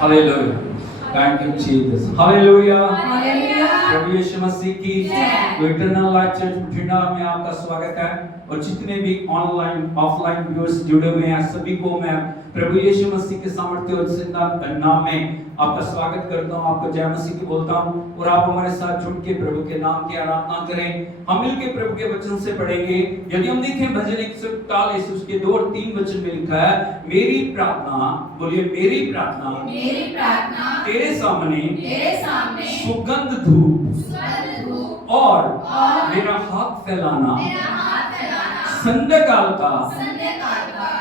Hallelujah, thank you Jesus, hallelujah. Hallelujah. प्रभु यीशु मसीह की इटर्नल लाइफ चर्च बठिंडा में आपका स्वागत है और जितने भी ऑनलाइन ऑफलाइन व्यूअर्स जुड़े हुए हैं सभी को मैं प्रभु यीशु मसीह के सामर्थ्य और जिंदा नाम में आपका स्वागत करता हूं, आपको जय मसीह की बोलता हूं और आप हमारे साथ जुड़ के प्रभु के नाम की आराधना करें। हम मिलकर प्रभु के वचन से पढ़ेंगे। यदि हम देखें भजन 141 उसके 2 और 3 वचन में लिखा है, मेरी प्रार्थना, बोलिए मेरी प्रार्थना तेरे सामने सुगंध धूप और मेरा हाथ फैलाना संध्या काल का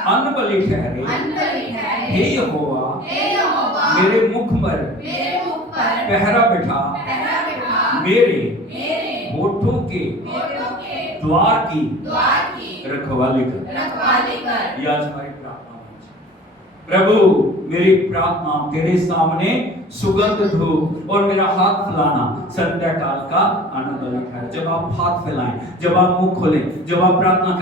अन्न बलि ठहरे। हे यहोवा मेरे मुख पर पहरा बिठा, मेरे होठों के द्वार की रखवाली कर। यह आज हमारी प्रार्थना है। प्रभु मेरी प्रार्थना तेरे सामने सुगंध धूप और मेरा हाथ फैलाना संध्या काल का आनंद लिखा है। जब आप हाथ फैलाएं, जब आप मुंह खोलें, जब आप प्रार्थना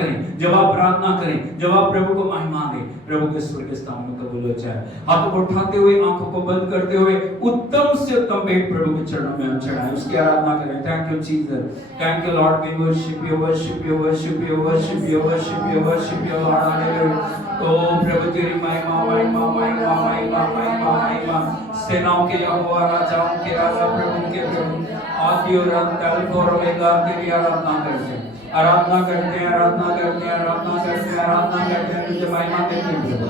करें, जब आप प्रभु को महिमा दें, प्रभु के स्वर्ग स्थान में कबूल हो जाए। हाथों को उठाते हुए, आंखों को बंद करते हुए उत्तम से उत्तम भेंट प्रभु के चरणों में हम चढ़ाएं, उसकी आराधना करें। Thank you Jesus, thank you Lord, we worship you, worship you, worship you, worship you, worship you, worship you Lord, hallelujah. ओ प्रभु तेरी महिमा, महिमा, महिमा, महिमा, महिमा, महिमा, सेनाओं के यहोवा, राजाओं के राजा, प्रभु के प्रभु, आदि और अंत, अल्फा और ओमेगा तेरी आराधना करते हैं, आराधना करते हैं, आराधना करते हैं, आराधना करते हैं, आराधना करते हैं। तुझे महिमा देते हैं प्रभु,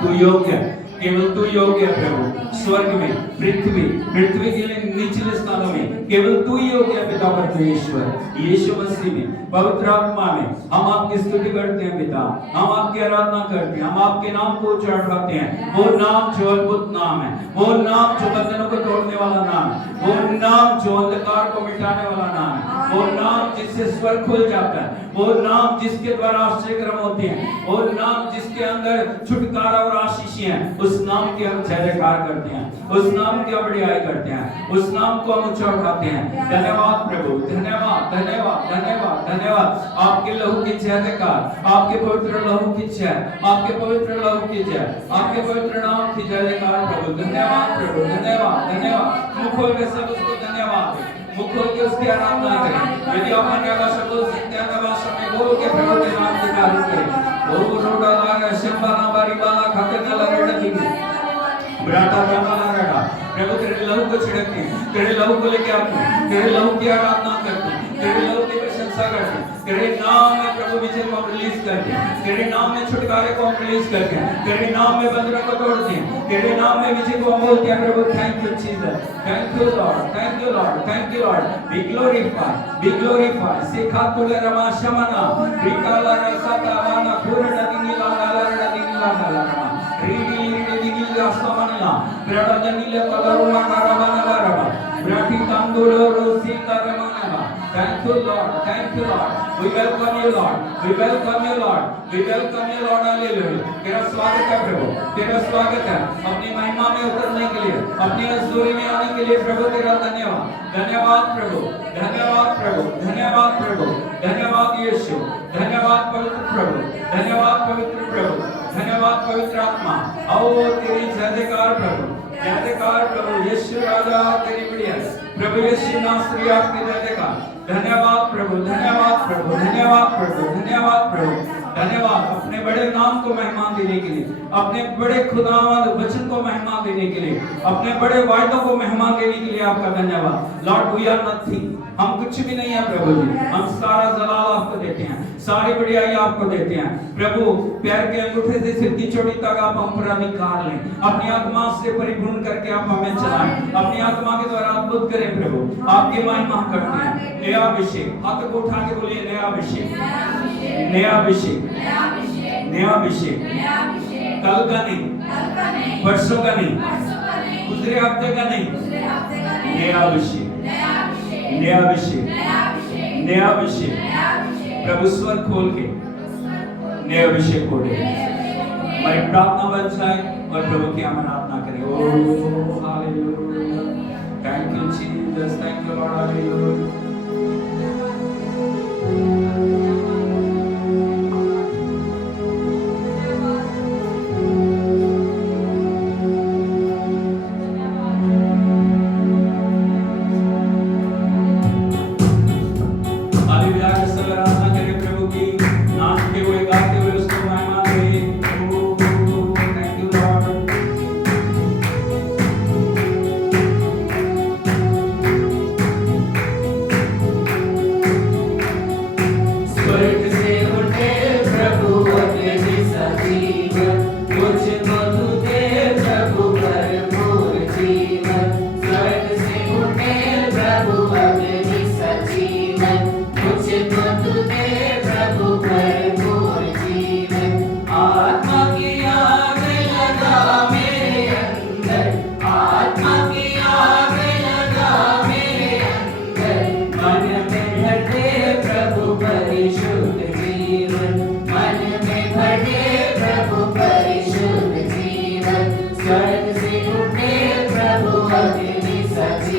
तू योग्य है, केवल तू योग्य है प्रभु। स्वर्ग में, पृथ्वी के निचले स्थानों में केवल तू ही योग्य है पिता परमेश्वर। यीशु मसीह में, पवित्र आत्मा में हम आपकी स्तुति करते हैं पिता, हम आपकी आराधना करते हैं, हम आपके नाम को चढ़ाते हैं। वो नाम जो अद्भुत नाम है, वो नाम जो बंधनों को तोड़ने वाला नाम है, वो नाम जो अंधकार को मिटाने वाला नाम है, वो नाम जिससे स्वर्ग खुल जाता है, वो नाम जिसके द्वारा आश्चर्य कर्म होते हैं, वो नाम जिसके अंदर छुटकारा और आशीष है। उस नाम की हम जयकार करते हैं, उस नाम की बड़ाई करते हैं, उस नाम को हम ऊंचा उठाते हैं। धन्यवाद प्रभु, धन्यवाद, धन्यवाद, धन्यवाद, धन्यवाद। आपके लहू की जयकार, आपके पवित्र लहू की जय, आपके पवित्र लहू की जय, आपके पवित्र नाम की जयकार प्रभु। धन्यवाद प्रभु, धन्यवाद, धन्यवाद। मुख खोल के सब उसको धन्यवाद दें, मुख खोल के उसकी आराधना करें। यदि आप अन्य भाषा बोल सकते हैं, अन्य भाषा में बोल के प्रभु के नाम की तारीफ करें। ओ रोडा लागा शंबाना बारी बाला खाते न लड़ने की ब्राटा ब्राटा लगा। प्रभु तेरे लहू को छिड़कते हैं, तेरे लहू को लेके आते हैं, तेरे लहू की आराधना करते हैं, तेरे लहू की प्रशंसा करते हैं। तेरे नाम में प्रभु विजय को रिलीज करते हैं, तेरे नाम में छुटकारे को रिलीज करते हैं, तेरे नाम में बंधनों को तोड़ते हैं, तेरे नाम में विजय को हम बोलते हैं प्रभु। Thank you Jesus, thank you Lord, thank you Lord, thank you Lord. Be glorify, be glorify. सिखा तुले रमा शमना रिकाला रसाता वाना पूर्ण दिनिला गाला दिनिला गाला रीडी दिनिला समनला ब्रड़ा दिनिला कलरुमा करवाना करवा ब्राठी तांदूलो रोसी करवाना। Thank you Lord, thank you Lord. We welcome you Lord, we welcome you Lord, we welcome you Lord, hallelujah. तेरा स्वागत है प्रभु, तेरा स्वागत है अपनी महिमा में उतरने के लिए, अपनी हजूरी में आने के लिए प्रभु तेरा धन्यवाद, धन्यवाद प्रभु, धन्यवाद प्रभु, धन्यवाद प्रभु, धन्यवाद यीशु, धन्यवाद पवित्र प्रभु, धन्यवाद पवित्र प्रभु, धन्यवाद पवित्र आत्मा। आओ तेरी जयकार प्रभु, जयकार प्रभु। यीशु राजा तेरी बढ़िया प्रभु, यीशु नासरी आपकी जयकार। धन्यवाद प्रभु, धन्यवाद प्रभु, धन्यवाद प्रभु, धन्यवाद प्रभु, धन्यवाद अपने बड़े नाम को महिमा देने के लिए, अपने बड़े खुदावंद वचन को महिमा देने के लिए, अपने बड़े वायदों को महिमा देने के लिए आपका धन्यवाद। लॉर्ड वी आर नथिंग, हम कुछ भी नहीं है प्रभु जी, हम सारा जलाल आपको देते हैं, सारी बढ़ियाई आपको देते हैं प्रभु। पैर के अंगूठे से सिर की चोटी तक आप हम पर अधिकार लें, अपनी आत्मा से परिपूर्ण करके आप हमें चलाएं, अपनी आत्मा के द्वारा अद्भुत करें प्रभु। आपकी महिमा करते हैं। नया अभिषेक, हाथ को उठा के बोलिए नया अभिषेक, नया अभिषेक, नया अभिषेक। कल का नहीं, परसों का नहीं, दूसरे हफ्ते का नहीं, नया अभिषेक, नया अभिषेक, नया अभिषेक। प्रभु स्वर खोल के नया अभिषेक को दे। हमारी प्रार्थना बन जाए और प्रभु की हम आराधना करें। Oh hallelujah, thank you Jesus, thank you Lord, hallelujah.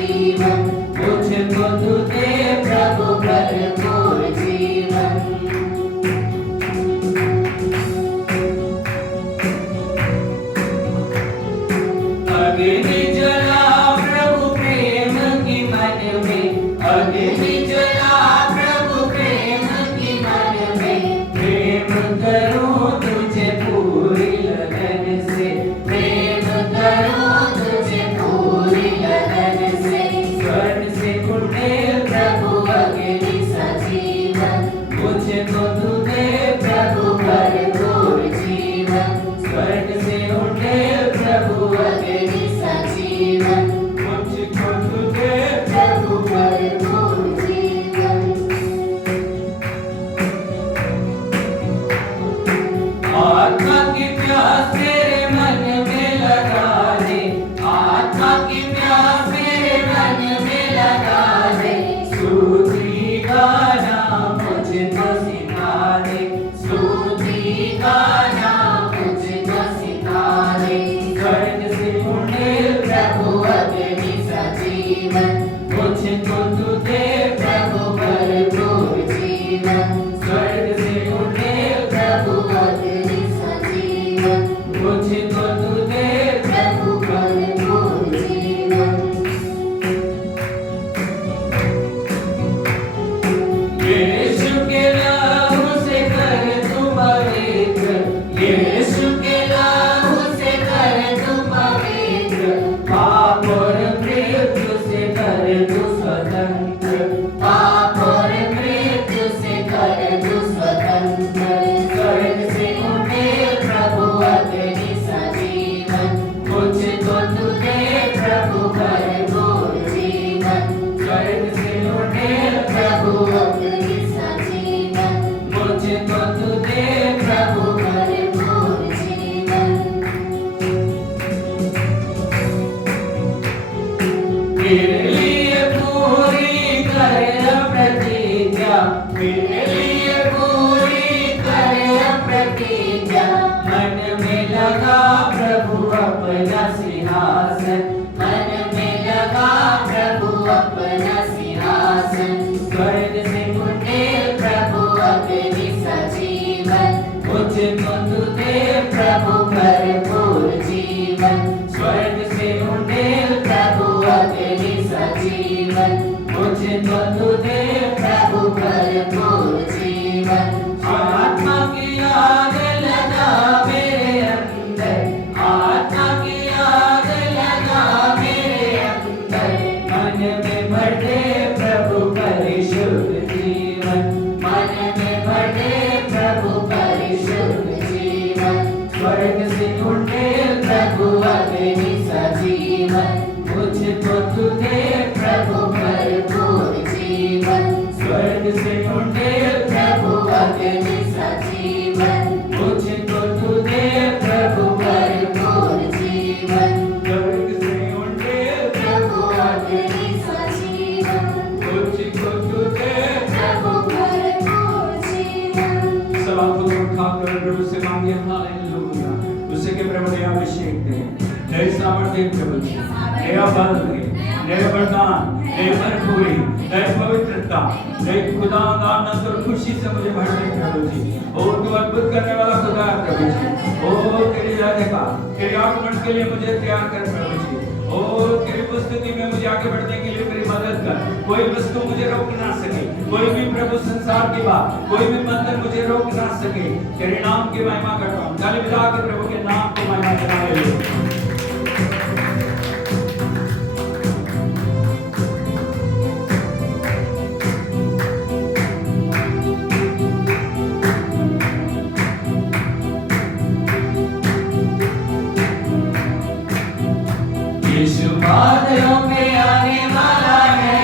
जीवन, मुझको तू दे प्रभु भरपूर जीवन। अग्नि जला प्रभु प्रेम की मन में, अग्नि जला प्रभु प्रेम की मन में, प्रेम करूं तुझे पूरी लगन से, प्रेम करूं तुझे पूरी लगन से। स्वर्ग से उठे प्रभु अग्नि सा जीवन, मुझको तू दे प्रभु भरपूर जीवन। स्वर्ग से उठे प्रभु अग्नि सा जीवन, मुझको तू दे प्रभु भरपूर जीवन। आत्मा की प्यास मेरे मन में लगा दे, आत्मा की प्यास मेरे मन में लगा दे। स्तुति गाना मुझको सिखा दे, स्तुति गाना मुझको सिखा दे। स्वर्ग से उठे प्रभु अग्नि सा जीवन, मुझको तू दे प्रभु भरपूर जीवन। स्वर्ग से उठे प्रभु अग्नि सा जीवन, मुझको तू दे प्रभु भरपूर जीवन। यीशु के लहू से कर तू पवित्र, यीशु के लहू से कर तू पवित्र। पाप और मृत्यु से कर तू स्वतंत्र, पाप और मृत्यु से कर तू स्वतंत्र। स्वर्ग से उठे प्रभु अग्नि सा जीवन, मुझको तू दे प्रभु भरपूर जीवन। स्वर्ग से उठे प्रभु अग्नि सा जीवन, मुझको तू दे प्रभु भरपूर जीवन। मेरे लिए पूरी कर प्रतिज्ञा, मेरे लिए पूरी कर प्रतिज्ञा। मन में लगा प्रभु अपना सिंहासन, मन में लगा प्रभु अपना सिंहासन। स्वर्ग से उठे प्रभु अग्नि सा जीवन, मुझको तू दे प्रभु भरपूर जीवन। स्वर्ग से उठे प्रभु अग्नि सा जीवन, मुझको तू दे प्रभु भरपूर जीवन। आत्मा की आग लगा मेरे अंदर, आत्मा की आग लगा मेरे अंदर। मन में बढ़े प्रभु परिशुद्ध जीवन, मन में बढ़े प्रभु परिशुद्ध जीवन। स्वर्ग से उठे प्रभु अग्नि सा जीवन, मुझको तू दे प्रभु भरपूर जीवन। स्वर्ग से उठे प्रभु अग्नि सा जीवन, मुझको तू दे प्रभु भरपूर जीवन। स्वर्ग से उठे प्रभु अग्नि सा जीवन, मुझको तू दे प्रभु भरपूर जीवन। सब आपको उठाकर प्रभु से मांगे हालेलुया। उसे के प्रभु ने अभिषेक दे, नए सामर्थ्य प्रभु जी, नया बल दे, नए वरदान, नए भरपूरी, नए पवित्रता, नए खुदा आनंद और खुशी से मुझे भर दे प्रभु जी। ओ तू अद्भुत करने वाला खुदा है प्रभु जी। ओ तेरी यादें का, तेरे आगमन के लिए मुझे तैयार कर प्रभु जी। ओ तेरी उपस्थिति में मुझे आगे बढ़ने के लिए मेरी मदद कर। कोई वस्तु मुझे रोक ना सके, कोई भी प्रभु संसार की बात, कोई भी बंधन मुझे रोक ना सके। तेरे नाम की महिमा करता हूँ, ताली बजा के प्रभु के नाम की महिमा कराए। यीशु बादलों पे आने वाला है,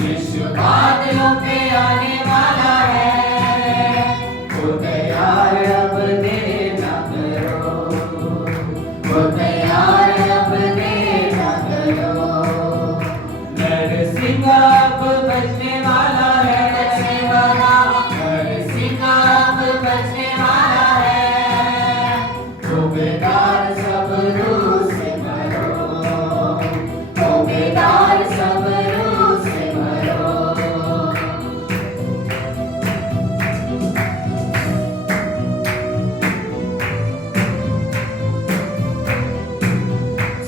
यीशु बादलों पे आने वाला है। वो तैयार अब देना करो, वो तैयार अब देना करो। नरसिंह अब बजने वाला है, नरसिंह अब बजने वाला है। वो बेकार सब रूह से मरो,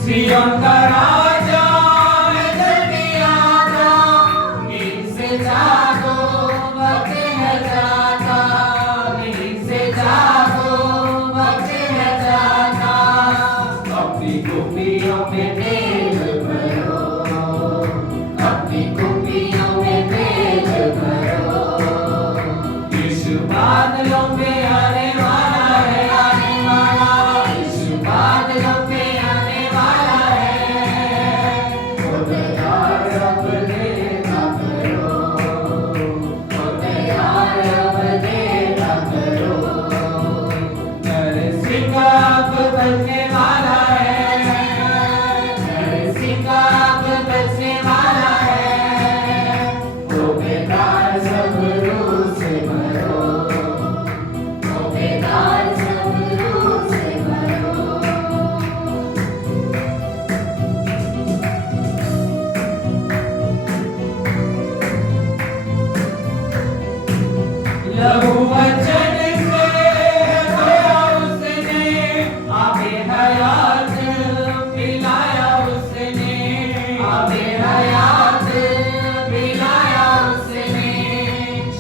सिय्योन का राजा जल्दी आता, नींद से जागो वक्त है जागा, नींद से जागो वक्त है जागा। अपनी कुपियों में तेल भरो, अपनी कुपियों में तेल भरो। यीशु बादलों पे आने वाला है, आने वाला। यीशु बादलों पे आने वाला है। ओ तैयार अब देखा करो, ओ तैयार अब देखा करो। नरसिंह अब बजने वाला है, नरसिंह अब बजने वाला है। ओ बेकार सब रूह से भरो, ओ बेकार सब रूह से भरो। लघु वचन से धोया उसने, आबे हयात पिलाया उसने, आबे हयात पिलाया उसने।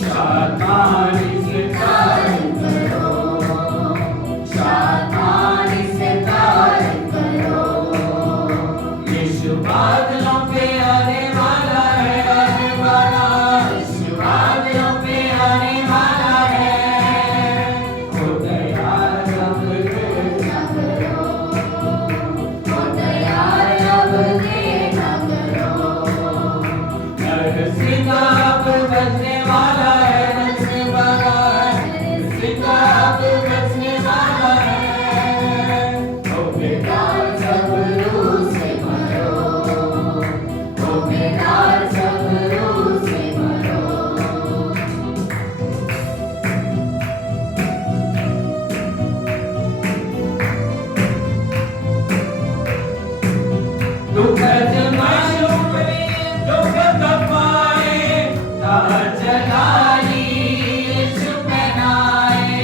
शैतानी से प्यार करो, शैतानी से प्यार करो। यीशु बादलों पे आने वाला है, आने वाला। यीशु बादलों पे आने वाला है। ओ तैयार अब देखा करो, ओ तैयार अब देखा करो। नरसिंह अब बजने वाला है, बजने वाला है। नरसिंह अब बजने वाला है। ओ बेकार सब रूह से भरो, ओ बेकार सब रूह से भरो। दुखद मासूम पे दुख तपाए, ताज जलाली यीशु पहनाए।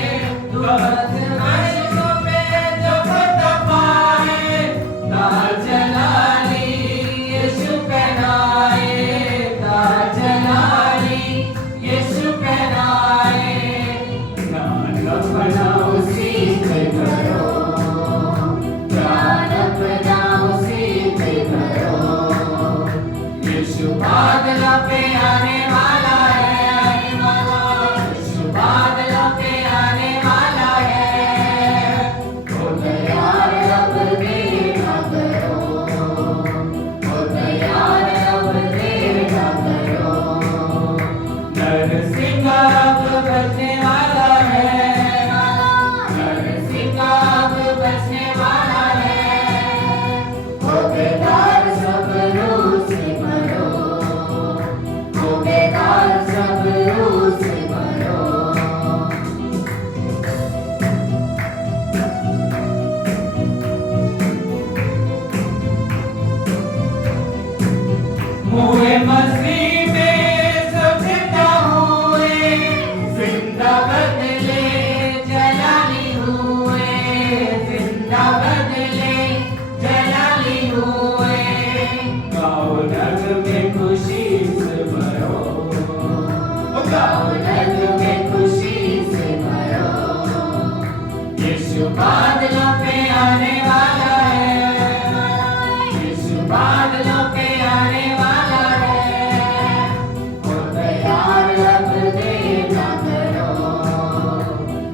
दुखद मासूम पे दुख तपाए, ताज जलाली यीशु पहनाए, ताज जलाली यीशु पहनाए। ज्ञान अपना उसी पे करो, ज्ञान अपना उसी पे करो। यीशु बादलों पे आने वाला है, आने वाला। यीशु बादलों पे आने वाला है। ओ तैयार अब देखा करो, ओ तैयार अब देखा करो। नरसिंह अब बजने वाला है, नरसिंह अब बजने वाला है। ओ बेकार सब रूह से भरो, ओ बेकार सब रूह से भरो। मुए मसीह में सब जिंदा हुए, जिंदा बदले जलाली हुए, जिंदा बदले जलाली हुए। गाओ नग में खुशी से भरो, गाओ नग में खुशी से भरो। यीशु बादलों पे आने वाला है, यीशु बादलों पे आने वाला है। ओ तैयार अब देखा करो,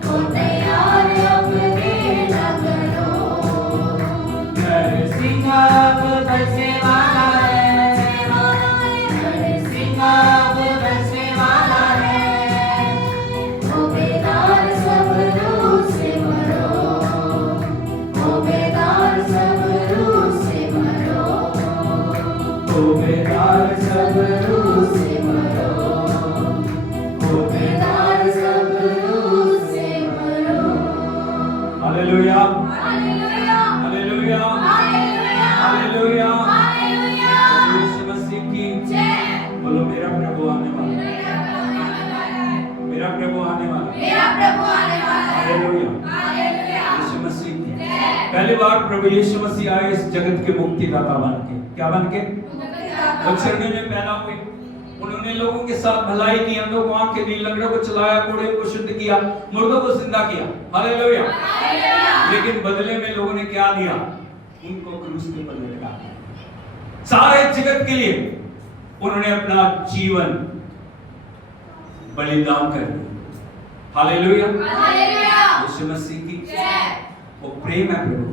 ओ तैयार अब देखा करो। नरसिंह अब बजने वाला है, नरसिंह अब बजने वाला है। ओ बेकार सब रूह से भरो, ओ बेकार सब रूह से भरो। ओ बेकार सब रूह से भरो, ओ बेकार सब रूह से भरो। Hallelujah, hallelujah, hallelujah, hallelujah, hallelujah. Hallelujah. प्रभु यीशु मसीह आए इस जगत के मुक्तिदाता बन के। क्या बन के? वो चरने में पैदा हुए, उन्होंने लोगों के साथ भलाई की, अंधों को आंखें दी, लंगड़ों को चलाया, बूढ़े को शुद्ध किया, मुर्दों को जिंदा किया। हालेलुया। लेकिन बदले में लोगों ने क्या दिया? उनको क्रूस पे पर लटका दिया। सारे जगत के लिए उन्होंने अपना जीवन बलिदान कर दिया। हालेलुया। यीशु मसीह की वो प्रेम है प्रभु,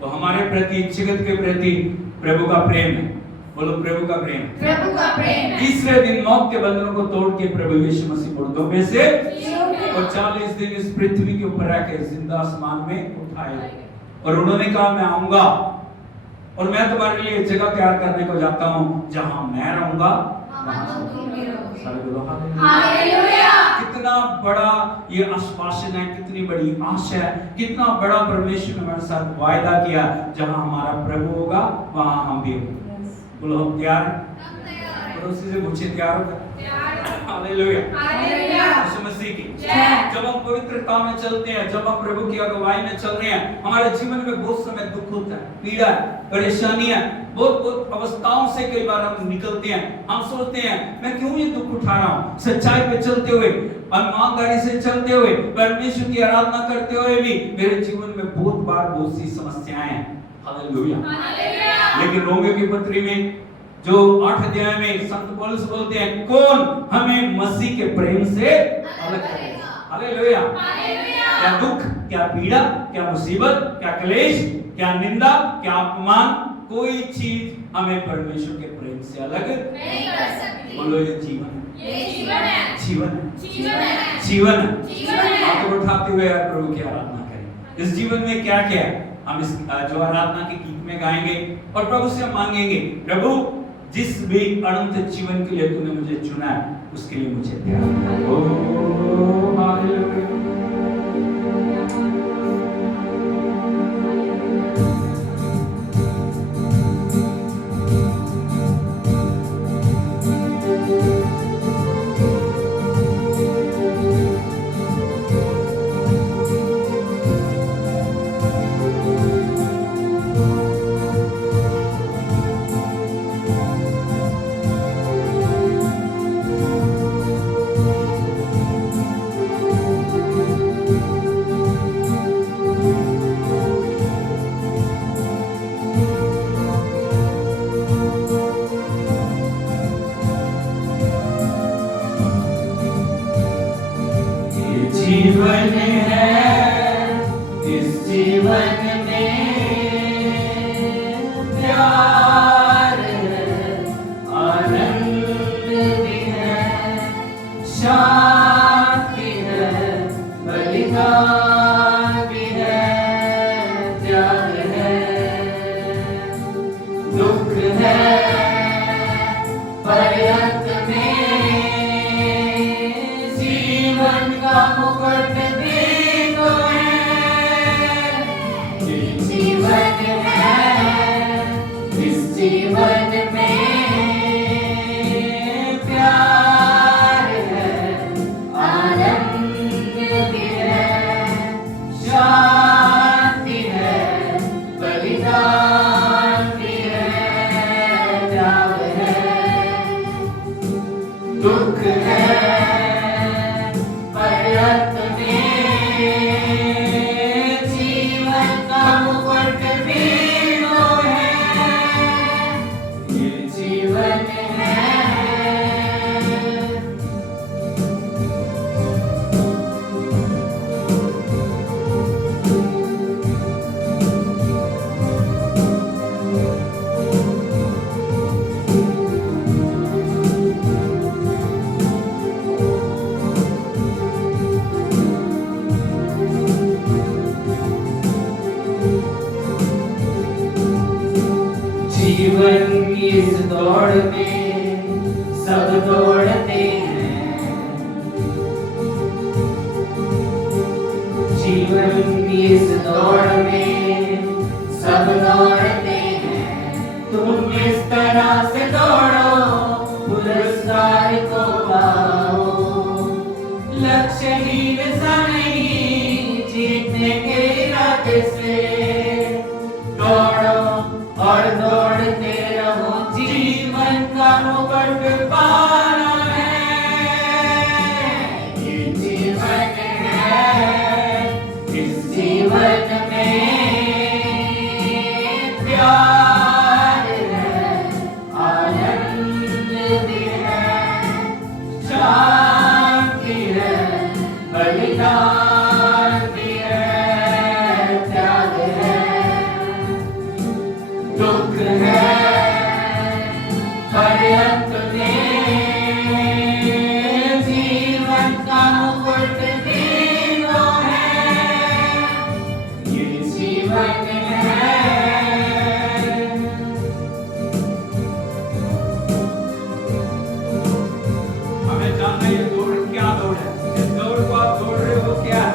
वो हमारे प्रति, जगत के प्रति प्रभु का प्रेम है। बोलो प्रभु का प्रेम। प्रभु का प्रेम। तीसरे दिन मौत के बंधनों को तोड़ के प्रभु यीशु मसीह मुर्दों में से और 40 दिन इस पृथ्वी के ऊपर रह के जिंदा आसमान में उठाए। और उन्होंने कहा मैं आऊंगा और मैं तुम्हारे लिए जगह तैयार करने को जाता हूं, जहां मैं रहूंगा वहां तुम भी रहोगे। हालेलुया। कितना बड़ा ये आश्वासन है, कितनी बड़ी आशा है, कितना बड़ा परमेश्वर ने हमारे साथ वायदा किया, जहां हमारा प्रभु होगा वहां हम भी होंगे। बोलो हम तैयार हैं? पड़ोसी से पूछे तैयार हो? हालेलुया। यीशु मसीह की जब हम पवित्रता में चलते हैं, जब हम प्रभु की अगुवाई में चल रहे हैं, हमारे जीवन में बहुत समय दुख होता है, पीड़ा है, परेशानी है, बहुत अवस्थाओं से कई बार हम निकलते हैं। हम सोचते हैं मैं क्यों ये दुख उठा रहा हूँ। सच्चाई पे चलते हुए, ईमानदारी से चलते हुए, परमेश्वर की आराधना करते हुए भी मेरे जीवन में बहुत सी समस्याएं हैं। हालेलुया। लेकिन रोमियो की पत्री में जो 8 अध्याय में संत पौलुस बोलते हैं, कौन हमें मसीह के प्रेम से अलग करेगा? हालेलुया। क्या दुख, क्या पीड़ा, क्या मुसीबत, क्या क्लेश, क्या निंदा, क्या अपमान, कोई चीज हमें परमेश्वर के प्रेम से अलग नहीं कर सकती। बोलो ये जीवन है, जीवन है। आप उठाते हुए प्रभु की आराधना करें। इस जीवन में क्या क्या है हम इस जो आराधना के गीत में गाएंगे और प्रभु से मांगेंगे, प्रभु जिस भी अनंत जीवन के लिए तूने मुझे चुना है उसके लिए मुझे तैयार कर। ओ हालेलुया। जीवन है, इस जीवन में प्यार है, आनंद भी है, शांति है, बलिदान भी है, त्याग है, दुख है, पर अंत में जीवन का मुकुट भी तो है। जीवन है, इस जीवन में प्यार है, आनंद भी है, शांति है, बलिदान भी है, त्याग है, दुख है, पर अंत में जीवन का मुकुट भी तो है। ये जीवन है। जीवन की इस दौड़ में सब दौड़ते हैं, जीवन की इस दौड़ में सब दौड़ते हैं। तुम इस तरह से दौड़ो, पुरस्कार को पाओ, लक्ष्यहीन सा नहीं, जीतने के इरादे से दौड़ो और दौड़ते रहो, जीवन का मुकुट पाना है। ये जीवन है, इस जीवन में प्यार है, आनंद भी है, शांति है, बलिदान भी है, त्याग है, दुख है, पर अंत में जीवन का मुकुट भी वो है। ये जीवन है। हमें जानना ये दौड़ क्या दौड़ है, इस दौड़ को आप दौड़ रहे हो क्या है?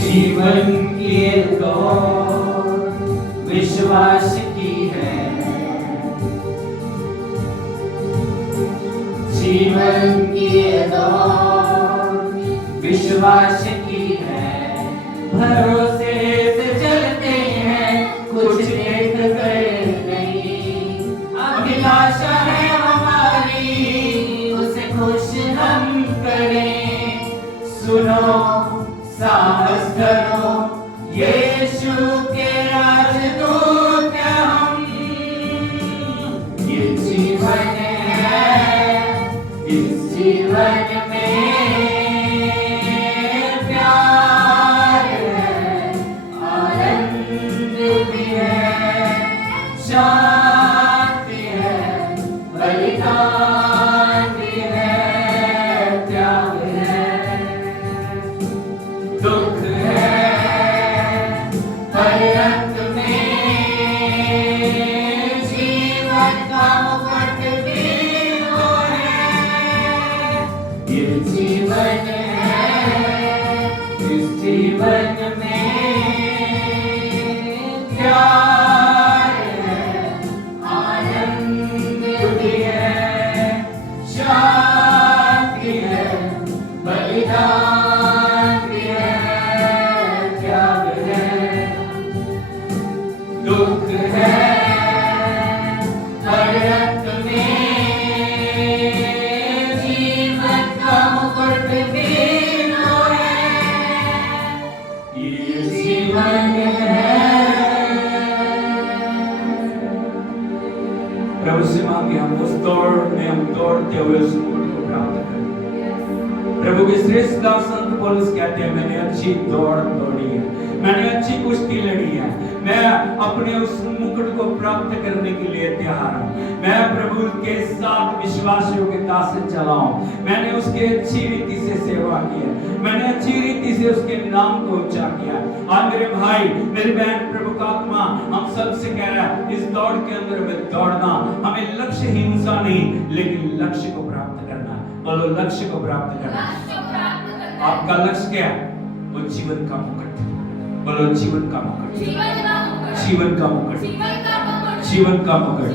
जीवन की ये दौड़ विश्वास की है, जीवन की ये दौड़ विश्वास की है। भरोसे से चलते हैं, कुछ देख कर नहीं, अभिलाषा है हमारी, उसे खुश हम करें। सुनो साहस करो, यीशु के राजदूत हैं हम। ये जीवन है, इस जीवन में प्यार है, आनंद भी है, शांति है, बलिदान भी है, त्याग है, दुख है, पर अंत में जीवन का मुकुट भी वो है। ये जीवन है, इस जीवन में प्यार है, आनंद भी है, शांति है, बलिदान भी है, त्याग है, दुख है, पर अंत में जीवन का मुकुट भी वो है। ये जीवन है। प्रभु से मांगे हम उस दौड़ में हम दौड़ते हुए उस मुकुट को प्राप्त करें। प्रभु के श्रेष्ठ दास संत पौलुस कहते हैं, मैंने अच्छी दौड़ दौड़ी है, मैंने अच्छी कुश्ती लड़ी है, मैं अपने उस मुकुट को प्राप्त करने के लिए तैयार हूँ। मैं प्रभु के साथ विश्वास योग्यता से चला हूँ, मैंने उसके अच्छी रीति से सेवा की है, मैंने अच्छी रीति से उसके नाम को ऊंचा किया। आज मेरे भाई मेरी बहन, प्रभु का आत्मा हम सब से कह रहा है, इस दौड़ के अंदर में दौड़ना, हमें लक्ष्य हिंसा नहीं लेकिन लक्ष्य को प्राप्त करना। बोलो लक्ष्य को प्राप्त करना। आपका लक्ष्य क्या है? वो जीवन का मुकुट। बोलो जीवन का मुकुट, जीवन का मुकुट, जीवन का मुकुट।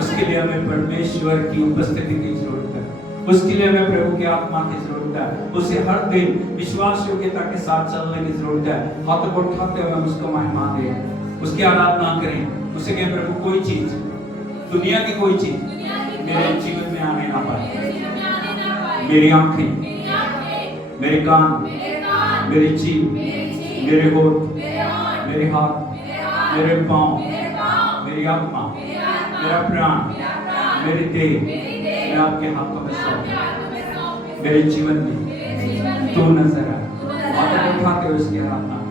उसके लिए हमें परमेश्वर की उपस्थिति की जरूरत है, उसके लिए हमें प्रभु की आत्मा की जरूरत है, उसे हर दिन विश्वास योग्यता के साथ चलने की जरूरत है। हाथों को उठाते हुए हम उसको महिमा दें, उसकी आराधना करें, उसे कहें प्रभु कोई चीज, दुनिया की कोई चीज मेरे जीवन में आने ना पाए। मेरी आंखें, मेरे कान, मेरी जीभ, मेरे होठ, मेरे हाथ, मेरे पांव, मेरी आत्मा, मेरा प्राण, मेरे देह, मैं आपके हाथों में सौंप। मेरे जीवन में तू नजर आ। हाथों उठाते हुए उसकी आराधना करें।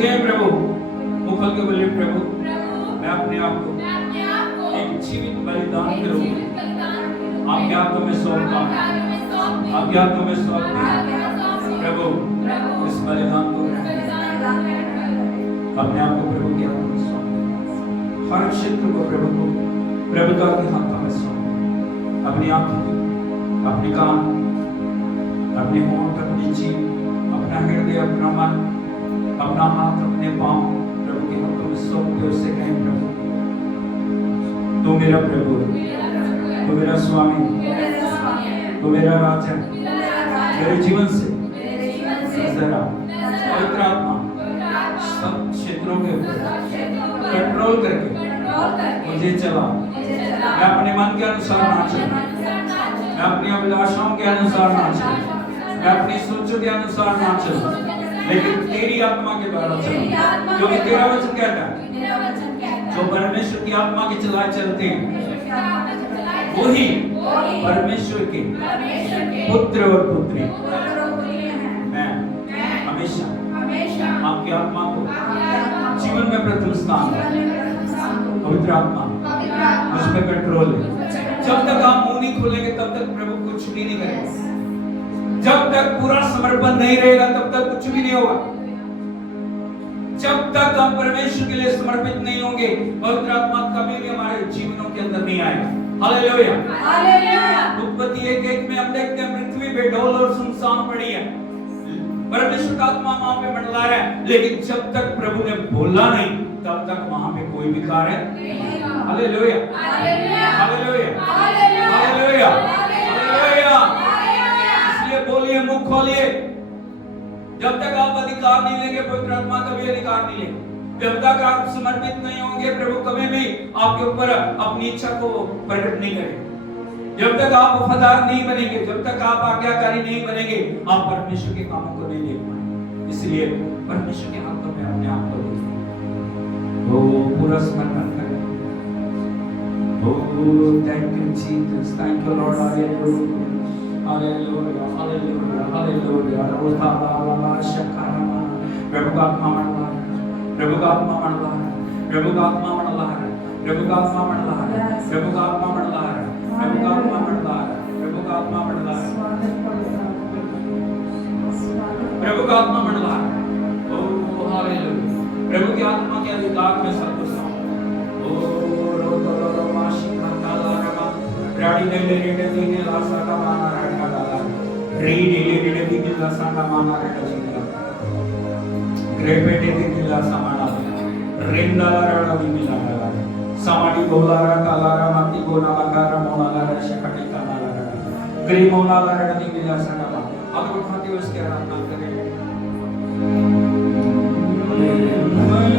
जगह प्रभु मुखल के बोले प्रभु मैं अपने आप को एक जीवित बलिदान करूं, आपके हाथों में सौंपता हूं, आपके हाथों में सौंपता हूं प्रभु। इस बलिदान को अपने आप को प्रभु के हाथों में सौंप, हर क्षेत्र को प्रभु को प्रभुता के हाथों में सौंप, अपनी आंखें, अपने कान, अपने होंठ, अपनी जीभ, अपना हृदय, अपना मन, अपना हाथ, अपने पांव प्रभु के हाथों में सौंप के उससे कहें प्रभु तू मेरा प्रभु है, तू मेरा स्वामी, तू मेरा राजा, मेरे जीवन से जरा पवित्र आत्मा सब क्षेत्रों के ऊपर कंट्रोल करके मुझे चला। मैं अपने मन के अनुसार ना चलूं, मैं अपनी अभिलाषाओं के अनुसार ना चलूं, मैं अपनी सोचों के अनुसार ना चलूं, लेकिन तेरी आत्मा के द्वारा चलूं, क्योंकि तेरा वचन कहता है जो परमेश्वर की आत्मा के चलाए चलते हैं वही परमेश्वर के पुत्र और पुत्री। मैं हमेशा आपकी आत्मा को जीवन में प्रथम स्थान, पवित्र आत्मा मुझ पे कंट्रोल है। जब तक आप मुंह नहीं खोलेंगे तब तक प्रभु कुछ भी नहीं करेगा, जब तक पूरा समर्पण नहीं रहेगा तब तक कुछ भी नहीं होगा, जब तक हम परमेश्वर के लिए समर्पित नहीं होंगे पवित्र आत्मा कभी भी हमारे जीवनों के अंदर नहीं आएगा। Hallelujah, hallelujah. उत्पत्ति 1:1 में हम देखते हैं पृथ्वी बेडौल और सुनसान पड़ी है, परमेश्वर का आत्मा वहां पे मंडला रहा है, लेकिन जब तक प्रभु ने बोला नहीं तब तक वहां पे कोई भी कार्य नहीं होगा। Hallelujah, hallelujah, hallelujah, hallelujah, hallelujah. इसलिए बोलिए, मुख खोलिए। जब तक आप अधिकार नहीं लेंगे पवित्र आत्मा कभी अधिकार नहीं लेंगे। जब तक आप समर्पित नहीं होंगे प्रभु कभी भी आपके ऊपर अपनी इच्छा को प्रकट नहीं करेंगे। जब तक आप वफादार नहीं बनेंगे, जब तक आप आज्ञाकारी नहीं बनेंगे, आप परमेश्वर के कामों को नहीं देख पाएंगे। इसलिए परमेश्वर के हाथों में अपने आप को दें, वो पूरा समर्पण करें। Oh, thank you Jesus, thank you Lord, hallelujah, hallelujah, hallelujah, hallelujah। प्रभु का आत्मा मंडला है, प्रभु का आत्मा मंडला है, प्रभु का आत्मा मंडला है, प्रभु का आत्मा मंडला है, प्रभु का आत्मा मंडला है, प्रभु का आत्मा मंडला है, प्रभु का आत्मा मंडला है, प्रभु का आत्मा मंडला है। ओह हालेलुया, प्रभु की आत्मा के अधिकार में सब कुछ है। ओह रोतो माशी काला रमा राडी ने ले दीने लासा का माना रहा डाला री ले दीने लासा का माना रहा जिंदा ग्रेपेटे दीने लासा माना रेंदा रहा मिला रहा समाडी गोलारा कालारा माती गोना लगारा मोनाला रहा शकटी कानाला रहा ग्री मोनाला रहा दीने लासा का माना। अब उठाते हुए उसके आराधना करें। मैं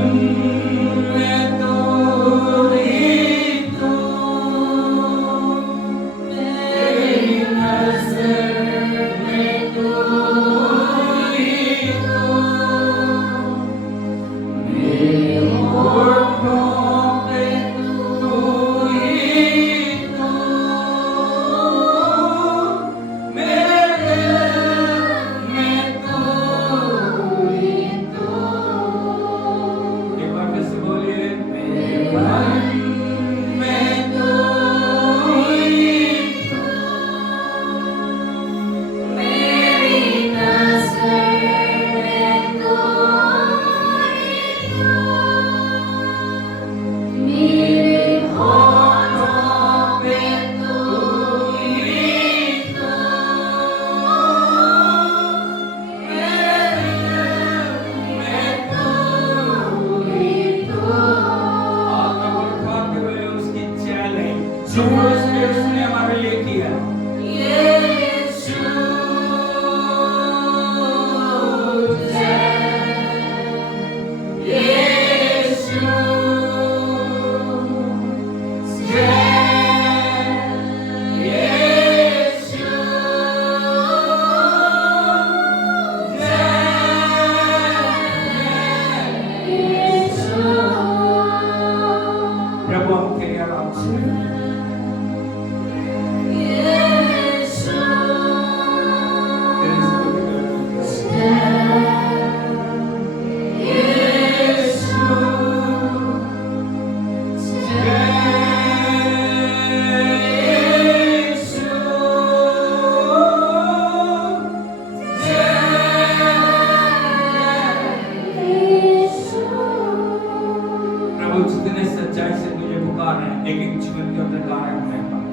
पुकार रहे हैं, एक एक जीवन के अंदर कार्य होने पाए।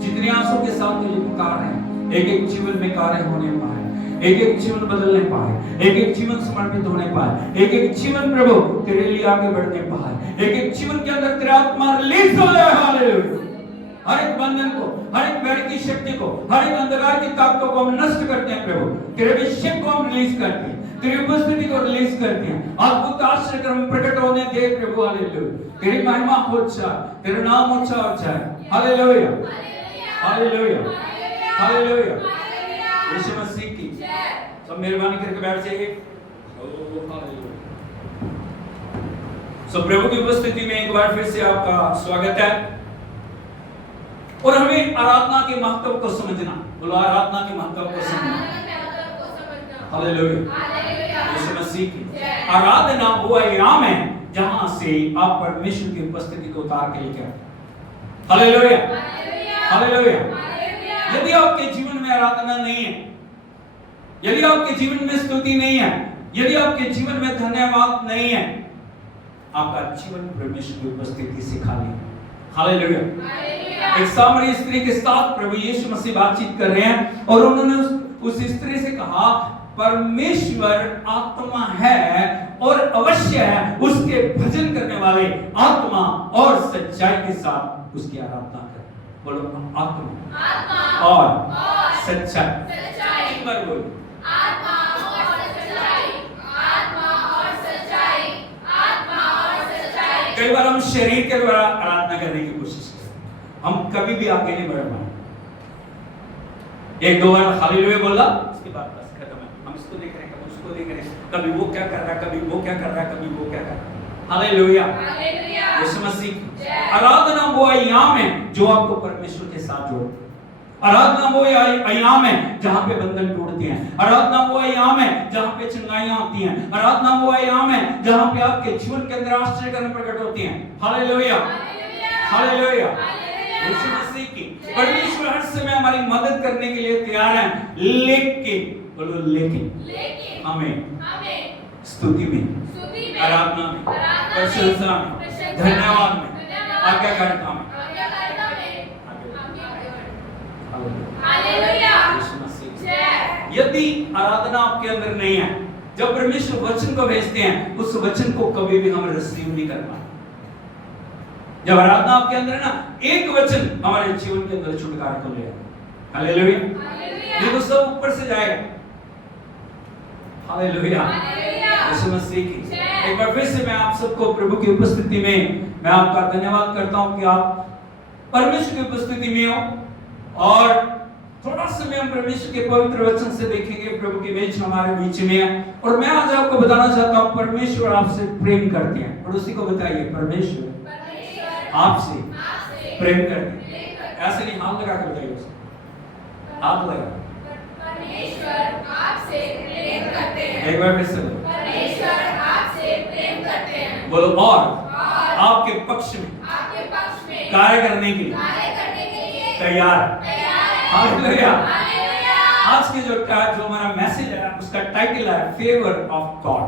जितने आंसू के साथ तुझे पुकार रहे हैं, एक एक जीवन में कार्य होने पाए, एक एक जीवन बदलने पाए, एक एक जीवन समर्पित होने पाए, एक एक जीवन प्रभु तेरे लिए आगे बढ़ने पाए, एक एक जीवन के अंदर तेरा आत्मा रिलीज हो जाए। हालेलुया। हर एक बंधन को, हर एक बैठ की शक्ति को, हर एक अंधकार की ताकतों को हम नष्ट करते हैं प्रभु। तेरे अभिषेक को हम रिलीज करते हैं, तेरी उपस्थिति को रिलीज करते हैं। अद्भुत आश्चर्य कर्म प्रकट होने दे प्रभु। हालेलुया। तेरी महिमा हो जाए, तेरा नाम ऊंचा हो जाए। Hallelujah, hallelujah, hallelujah. यीशु मसीह की सब मेहरबानी करके बैठ जाइए। सब प्रभु की उपस्थिति में एक बार फिर से आपका स्वागत है। और हमें आराधना के महत्व को समझना, बोलो आराधना के महत्व को समझना। हालेलुया। यीशु मसीह की आराधना वो आयाम है जहां से आप परमेश्वर की उपस्थिति को उतार के लेके आते। Hallelujah, hallelujah. यदि आपके जीवन में आराधना नहीं है, यदि आपके जीवन में स्तुति नहीं है, यदि आपके जीवन में धन्यवाद नहीं है, आपका जीवन परमेश्वर की उपस्थिति से खाली है। हालेलुया। एक सामरी स्त्री के साथ प्रभु यीशु मसीह बातचीत कर रहे हैं और उन्होंने उस स्त्री से कहा, परमेश्वर आत्मा है और अवश्य है उसके भजन करने वाले आत्मा और सच्चाई के साथ उसकी आराधना करें। बोलो आत्मा और सच्चाई। एक बार बोलो आत्मा और सच्चाई, आत्मा और सच्चाई, आत्मा और सच्चाई। कई बार हम शरीर के द्वारा आराधना करने की कोशिश करते हैं, हम कभी भी आगे नहीं बढ़ पाए। एक दो बार हालेलुया बोला, उसके बाद बस खत्म है। हम इसको देख रहे हैं, कभी उसको देख रहे हैं, कभी वो क्या कर रहा है, कभी वो क्या कर रहा है, कभी वो क्या कर रहा है। Hallelujah, hallelujah. यीशु मसीह। आराधना वो आयाम है जो आपको परमेश्वर के साथ जोड़ता है। आराधना वो आयाम है जहां पे बंधन टूटते हैं। आराधना वो आयाम है जहां पे चंगाइयां आती हैं। आराधना वो आयाम है जहां पे आपके जीवन के अंदर आश्चर्य कर्म प्रकट होते हैं। Hallelujah, hallelujah. यीशु मसीह की परमेश्वर हर समय हमारी मदद करने के लिए तैयार है, लेकिन बोलो लेकिन हमें स्तुति में, आराधना में, प्रशंसा में, धन्यवाद में, आज्ञाकारिता में। हालेलुया। यदि आराधना आपके अंदर नहीं है, जब परमेश्वर वचन को भेजते हैं, उस वचन को कभी भी हम रिसीव नहीं कर पाते। जब आराधना आपके अंदर है ना, एक वचन हमारे जीवन के अंदर छुटकारा को ले आएगा। हालेलुया। ये तो सब ऊपर से जाएगा। हालेलुया, यीशु मसीह की। एक बार फिर से मैं आप सबको प्रभु की उपस्थिति में मैं आपका धन्यवाद करता हूं कि आप परमेश्वर की उपस्थिति में हो। और थोड़ा समय हम परमेश्वर के पवित्र वचन से देखेंगे। प्रभु की मेज हमारे बीच में है और मैं आज आपको बताना चाहता हूं, परमेश्वर आपसे प्रेम करते हैं। पड़ोसी को बताइए, परमेश्वर आपसे प्रेम करते हैं। ऐसे नहीं, हाथ लगा के बताइए उसको, हाथ लगा। परमेश्वर आपसे प्रेम करते हैं। एक बार फिर से बोलो, परमेश्वर आपसे प्रेम करते हैं। बोलो और आपके पक्ष में कार्य करने के लिए तैयार। हालेलुया। आज के जो हमारा मैसेज है उसका टाइटल है फेवर ऑफ गॉड।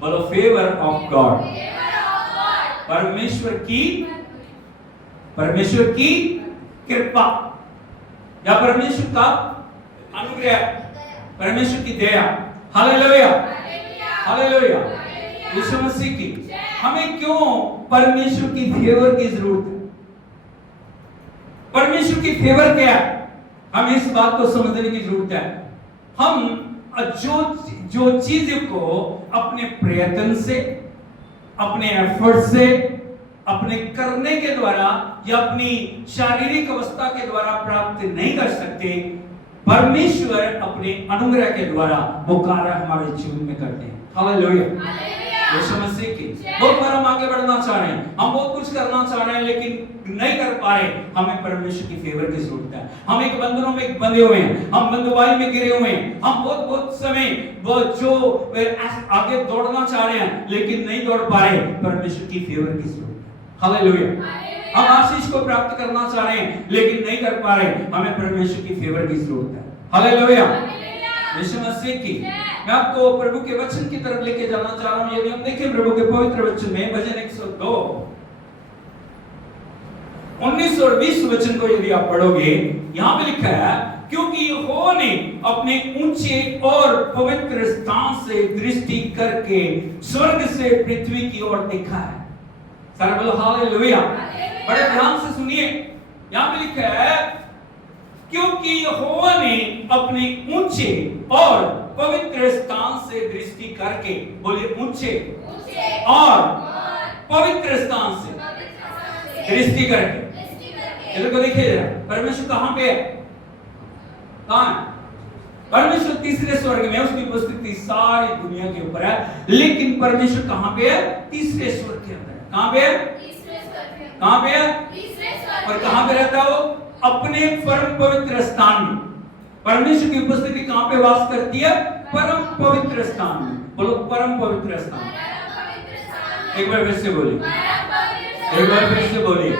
बोलो फेवर ऑफ गॉड। परमेश्वर की कृपा या परमेश्वर का अनुग्रह, परमेश्वर की दया। Hallelujah, hallelujah. यीशु मसीह की हमें क्यों परमेश्वर की फेवर की जरूरत है? परमेश्वर की फेवर क्या है, हमें इस बात को समझने की जरूरत है। हम जो चीज को अपने प्रयत्न से, अपने एफर्ट से, अपने करने के द्वारा या अपनी शारीरिक अवस्था के द्वारा प्राप्त नहीं कर सकते, परमेश्वर अपने अनुग्रह के द्वारा वो कार्य हमारे जीवन में करते हैं। हालेलुया, यीशु मसीह की। बहुत बार हम आगे बढ़ना चाह रहे हैं, हम बहुत कुछ करना चाह रहे हैं, लेकिन नहीं कर पा रहे। हमें परमेश्वर की फेवर की जरूरत है। हम एक बंधनों में बंधे हुए हैं, हम बंधुआई में गिरे हुए हैं। हम बहुत समय जो आगे दौड़ना चाह रहे हैं लेकिन नहीं दौड़ पा रहे, परमेश्वर की फेवर की जरूरत है। हालेलुया। हम आशीष को प्राप्त करना चाह रहे हैं लेकिन नहीं कर पा रहे, हमें परमेश्वर की फेवर की जरूरत है। हालेलुया, यीशु मसीह की। मैं आपको प्रभु के वचन की तरफ लेके जाना चाह रहा हूं। यदि हम देखें प्रभु के पवित्र वचन में भजन 102 19 और 20 वचन को यदि आप पढ़ोगे, यहां पे लिखा है, क्योंकि यहोवा ने अपने ऊंचे और पवित्र स्थान से दृष्टि करके स्वर्ग से पृथ्वी की ओर देखा है। सारे बोलो हालेलुया। बड़े ध्यान से सुनिए, यहां पे लिखा है, क्योंकि यहोवा ने अपने ऊंचे और पवित्र स्थान से दृष्टि करके, बोलिए ऊंचे और पवित्र स्थान से दृष्टि करके। इधर को देखिए जरा, परमेश्वर कहां पे है? कहां है? परमेश्वर तीसरे स्वर्ग में, उसकी उपस्थिति सारी दुनिया के ऊपर है, लेकिन परमेश्वर कहां पे है? तीसरे स्वर्ग के अंदर। कहां पे है? कहां पे है? और कहां पे रहता है वो? अपने परम पवित्र स्थान में। परमेश्वर की उपस्थिति कहां पे वास करती है? परम पवित्र स्थान में। बोलो परम पवित्र स्थान। एक बार फिर से बोलिए, एक बार फिर से बोलिए।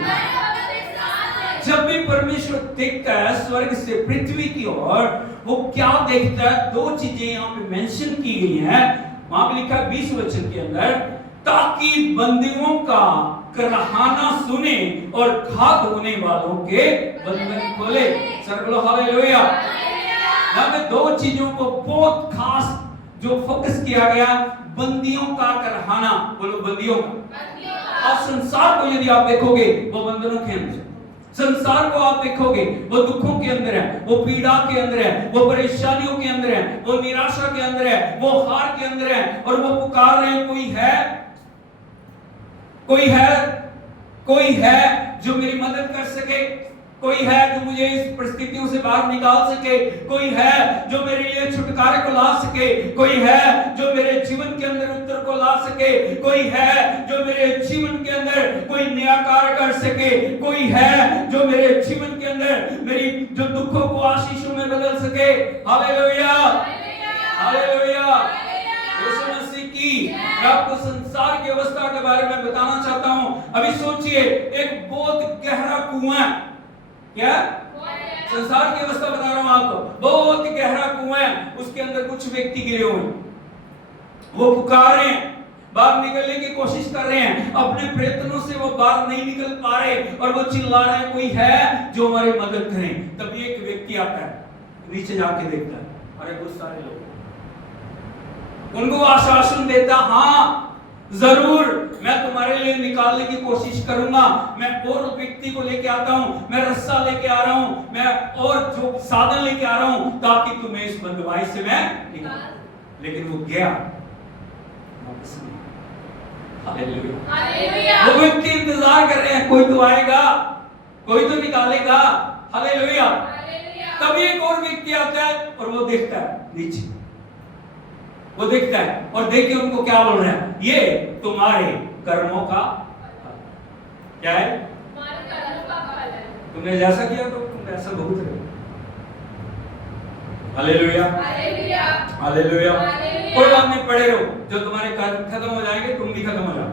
जब भी परमेश्वर देखता है स्वर्ग से पृथ्वी की ओर, वो क्या देखता है? दो चीजें यहाँ पे मेंशन की गई हैं। वहां पे लिखा है 20 वचन के अंदर, ताकि बंदियों का कराहना सुने और घात होने वालों के बंधन खोले। सर बोलो हालेलुया। यहाँ पे दो चीजों को बहुत खास जो फोकस किया गया, बंदियों का कराहना। बोलो बंदियों का। और संसार को यदि आप देखोगे, वो बंधनों के अंदर। संसार को आप देखोगे, वो दुखों के अंदर है, वो पीड़ा के अंदर है, वो परेशानियों के अंदर है, वो निराशा के अंदर है, वो हार के अंदर है, और वो पुकार रहे हैं, कोई है, कोई है, कोई है जो मेरी मदद कर सके, कोई है जो मुझे इस परिस्थितियों से बाहर निकाल सके, कोई है जो मेरे लिए छुटकारे को ला सके, कोई है जो मेरे जीवन के अंदर उत्तर को ला सके, कोई है जो मेरे जीवन के अंदर कोई नया कार्य कर सके, कोई है जो मेरे जीवन के अंदर मेरी जो दुखों को आशीषों में बदल सके। Hallelujah, hallelujah. यीशु मसीह की। मैं आपको संसार की अवस्था के बारे में बताना चाहता हूं। अभी सोचिए, एक बहुत गहरा कुआं, क्या संसार की अवस्था बता रहा हूं आपको, बहुत गहरा कुआं है, उसके अंदर कुछ व्यक्ति गिरे हुए हैं, वो पुकार रहे हैं, बाहर निकलने की कोशिश कर रहे हैं, अपने प्रयत्नों से वो बाहर नहीं निकल पा रहे, और वो चिल्ला रहे हैं, कोई है जो हमारी मदद करे। तभी एक व्यक्ति आता है, नीचे जाके देखता है, अरे बहुत सारे लोग, उनको आश्वासन देता, हाँ जरूर मैं तुम्हारे लिए निकालने की कोशिश करूंगा, मैं और व्यक्ति को लेके आता हूं, मैं रस्सा लेके आ रहा हूं, मैं और जो साधन लेके आ रहा हूं, ताकि तुम्हें इस बंधुआई से मैं निकाल। लेकिन वो गया वापस नहीं। Hallelujah, hallelujah. वो व्यक्ति इंतजार कर रहे हैं, कोई तो आएगा, कोई तो निकालेगा। Hallelujah, hallelujah. तभी एक और व्यक्ति आता है, और वो देखता है नीचे, वो देखता है, और देख के उनको क्या बोल रहा है? ये तुम्हारे कर्मों का क्या है? तुम्हारे कर्मों का फल है। तुमने जैसा किया तो तुम ऐसा भुगत रहे हो। Hallelujah, hallelujah, hallelujah. कोई बात नहीं, पड़े रहो, जो तुम्हारे कर्म खत्म हो जाएंगे तुम भी खत्म हो जाओ,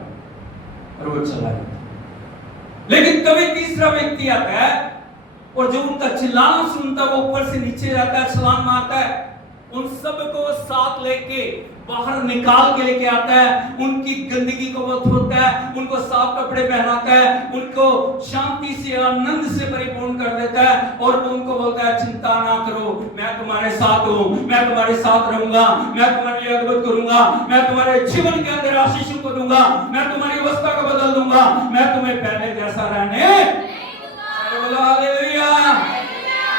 और वो चला जाता। लेकिन तभी तीसरा व्यक्ति आता है, और जो उनका चिल्लाना सुनता वो ऊपर से नीचे जाता है, छलांग मारता है, उन सब को साथ लेके बाहर निकाल के लेके आता है, उनकी गंदगी को वो धोता है, उनको साफ कपड़े पहनाता है, उनको शांति से आनंद से परिपूर्ण कर देता है, और वो उनको बोलता है, चिंता ना करो, मैं तुम्हारे साथ हूं, मैं तुम्हारे साथ रहूंगा, मैं तुम्हारे लिए अद्भुत करूंगा, मैं तुम्हारे जीवन के अंदर आशीषों को दूंगा, मैं तुम्हारी अवस्था को बदल दूंगा, मैं तुम्हें पहले जैसा रहने नहीं दूंगा। Hallelujah,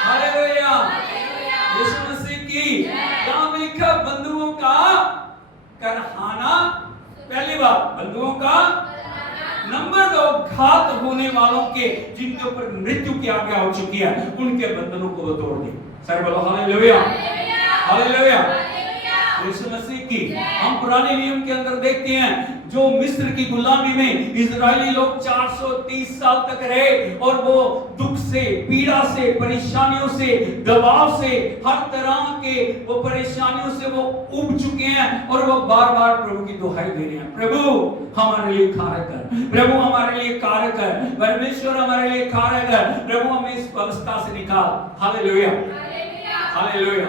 hallelujah. यीशु मसीह की। यहाँ पे लिखा बंधुओं का कराहना, पहली बात बंधुओं का, नंबर 2 घात होने वालों के, जिनके ऊपर मृत्यु की आज्ञा हो चुकी है, उनके बंधनों को वो तोड़ दे। सर बोलो हालेलुया, हालेलुया। यीशु मसीह की। हम पुराने नियम के अंदर देखते हैं, जो मिस्र की गुलामी में इजरायली लोग 430 साल तक रहे, और वो दुख से, पीड़ा से, परेशानियों से, दबाव से, हर तरह के वो परेशानियों से वो उब चुके हैं, और वो बार-बार प्रभु की दुहाई दे रहे हैं, प्रभु हमारे लिए कार्य कर, प्रभु हमारे लिए कार्य कर, परमेश्वर हमारे लिए कार्य कर, प्रभु हमें इस अवस्था से निकाल। Hallelujah, hallelujah.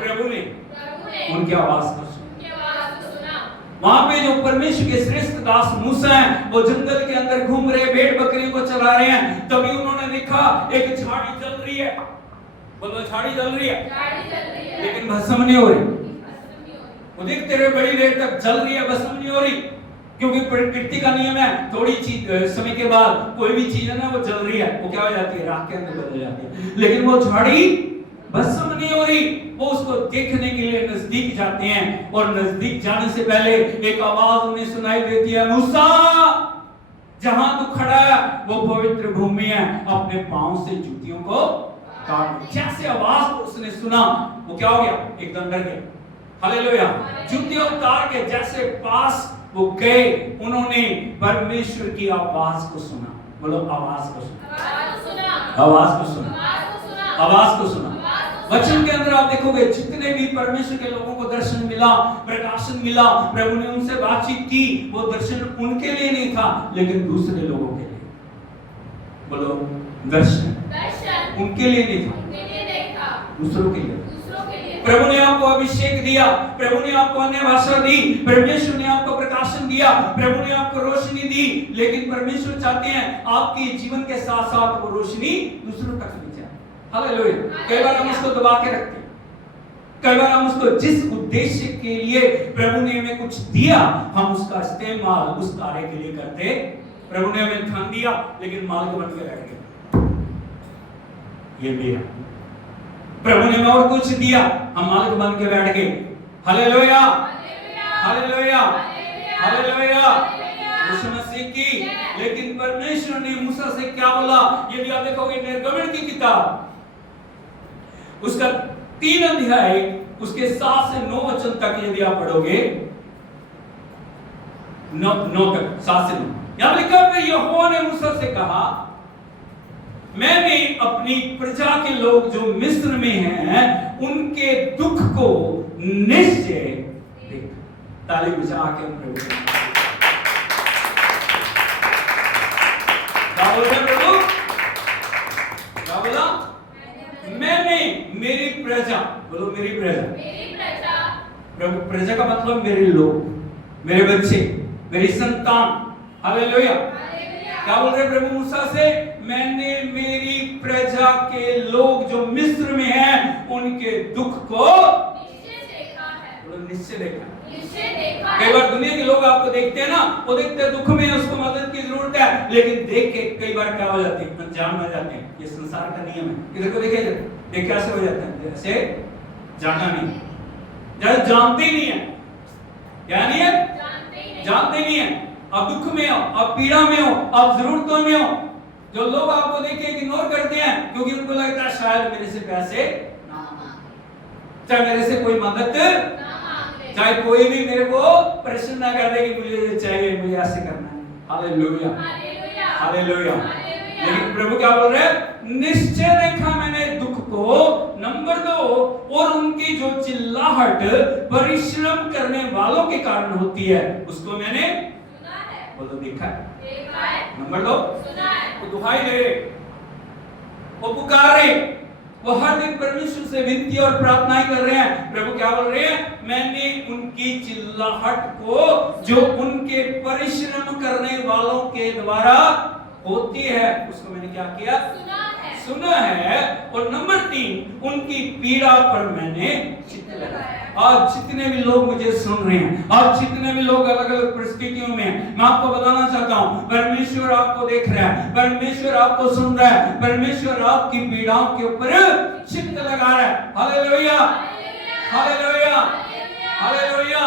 प्रभु ने उनकी आवाज को सुना। वहां पे जो परमेश्वर के श्रेष्ठ दास मूसा हैं, वो जंगल के अंदर घूम रहे, भेड़ बकरियों को चला रहे हैं। तभी उन्होंने देखा एक झाड़ी जल रही है। बोलो झाड़ी जल रही है, लेकिन भस्म नहीं हो रही। वो देखते रहे, बड़ी देर तक जल रही है, भस्म नहीं हो रही, क्योंकि प्रकृति का नियम है, थोड़ी चीज समय के बाद कोई भी चीज है ना, वो जल रही है, वो क्या हो जाती है, राख के अंदर बदल जाती है। लेकिन वो झाड़ी भस्म नहीं हो रही। वो उसको देखने के लिए नजदीक जाते हैं, और नजदीक जाने से पहले एक आवाज उन्हें सुनाई देती है, मूसा जहां तू खड़ा है वो पवित्र भूमि है, अपने पांव से जूतियों को काट। जैसे आवाज उसने सुना, वो क्या हो गया, एकदम डर गया। हालेलुया। जूतियों उतार के जैसे पास वो गए, उन्होंने परमेश्वर की आवाज को सुना। बोलो आवाज को सुना, आवाज को सुना, आवाज को सुना। वचन के अंदर आप देखोगे, जितने भी परमेश्वर के लोगों को दर्शन मिला, प्रकाशन मिला, प्रभु ने उनसे बातचीत की, वो दर्शन उनके लिए नहीं था, लेकिन दूसरे लोगों के लिए। बोलो दर्शन उनके लिए नहीं था, दूसरों के लिए। प्रभु ने आपको अभिषेक दिया, प्रभु ने आपको अन्य भाषा दी, परमेश्वर ने आपको प्रकाशन दिया, प्रभु ने आपको रोशनी दी, लेकिन परमेश्वर चाहते हैं आपके जीवन के साथ साथ वो रोशनी दूसरों तक भी जाए। हालेलुया। कई बार हम उसको दबा के रखते हैं, कई बार हम उसको जिस उद्देश्य के लिए प्रभु ने हमें कुछ दिया, हम उसका इस्तेमाल उस कार्य के लिए करते। प्रभु ने हमें धन दिया, लेकिन मालिक बन के रह गए, ये मेरा। प्रभु ने हमें और कुछ दिया, हम मालिक बन के बैठ गए। Hallelujah, hallelujah, hallelujah. यीशु मसीह की। लेकिन परमेश्वर ने मूसा से क्या बोला, ये भी आप देखोगे निर्गमन की किताब, उसका 3 अध्याय, उसके 7 से 9 वचन तक यदि आप पढ़ोगे, 9 तक, 7 से 9, यहां लिखा है, यहोवा ने मूसा से कहा, मैंने अपनी प्रजा के लोग जो मिस्र में हैं, उनके दुख को निश्चय देखा। ताली बजा के प्रभु क्या बोल रहे प्रभु, क्या बोला, मैंने मेरी प्रजा, बोलो मेरी प्रजा, प्रभु प्रजा का मतलब मेरे लोग, मेरे बच्चे, मेरी संतान। हालेलुया। क्या बोल रहे प्रभु मूसा से, मैंने मेरी प्रजा के लोग जो मिस्र में हैं, उनके दुख को निश्चय देखा है। बोलो निश्चय देखा, निश्चय देखा। कई बार दुनिया के लोग आपको देखते हैं ना, वो देखते हैं दुख में उसको मदद की जरूरत है, लेकिन देख के कई बार क्या हो जाते हैं, अनजान हो जाते हैं। ये संसार का नियम है। इधर को देखिए, देख कैसे हो जाता है, जैसे जाना नहीं, जैसे जानते ही नहीं है, क्या नहीं है, जानते नहीं है। आप दुख में हो, आप पीड़ा में हो, आप जरूरतों में हो, जो लोग आपको देखे इग्नोर करते हैं, क्योंकि उनको लगता है शायद मेरे से पैसे ना मांगे, चाहे मेरे से कोई मदद ना मांगे, चाहे कोई भी मेरे को प्रश्न ना कर दे कि मुझे चाहिए, मुझे ऐसे करना है। Hallelujah, hallelujah. लेकिन प्रभु क्या बोल रहे हैं, निश्चय देखा मैंने दुख को, नंबर 2, और उनकी जो चिल्लाहट परिश्रम करने वालों के कारण होती है, उसको मैंने सुना है। बोलो देखा है। नंबर 2, सुना है। वो दुहाई दे रहे, वो पुकार रहे, वो हर दिन परमेश्वर से विनती और प्रार्थनाएं कर रहे हैं। प्रभु क्या बोल रहे हैं, मैंने उनकी चिल्लाहट को, जो उनके परिश्रम करने वालों के द्वारा होती है, उसको मैंने क्या किया, सुना है। और नंबर 3, उनकी पीड़ा पर मैंने चित्त लगाया। आज जितने भी लोग मुझे सुन रहे हैं, आज जितने भी लोग अलग अलग परिस्थितियों में हैं, मैं आपको बताना चाहता हूं, परमेश्वर आपको देख रहा है, परमेश्वर आपको सुन रहा है, परमेश्वर आपकी पीड़ाओं के ऊपर चित्त लगा रहा है। Hallelujah, hallelujah, hallelujah.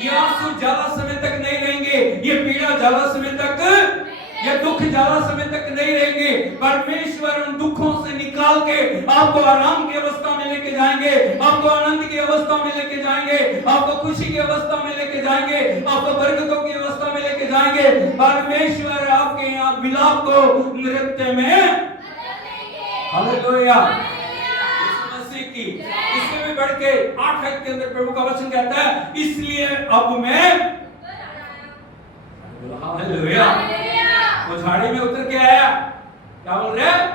ये आंसू ज्यादा समय तक नहीं रहेंगे, ये पीड़ा ज्यादा समय तक, ये दुख ज्यादा समय तक नहीं रहेंगे। परमेश्वर उन दुखों से निकाल के आपको आराम की अवस्था में लेके जाएंगे, आपको आनंद की अवस्था में लेके जाएंगे, आपको खुशी की अवस्था में लेके जाएंगे, आपको बरकतों की अवस्था में लेके जाएंगे। परमेश्वर आपके यहाँ विलाप को नृत्य में, हालेलुया, यीशु मसीह की। इसमें भी बढ़ के 8 आयत के अंदर प्रभु का वचन कहता है, इसलिए अब मैं, हालेलुया, वो झाड़ी में उतर के आया। क्या बोल रहे हैं,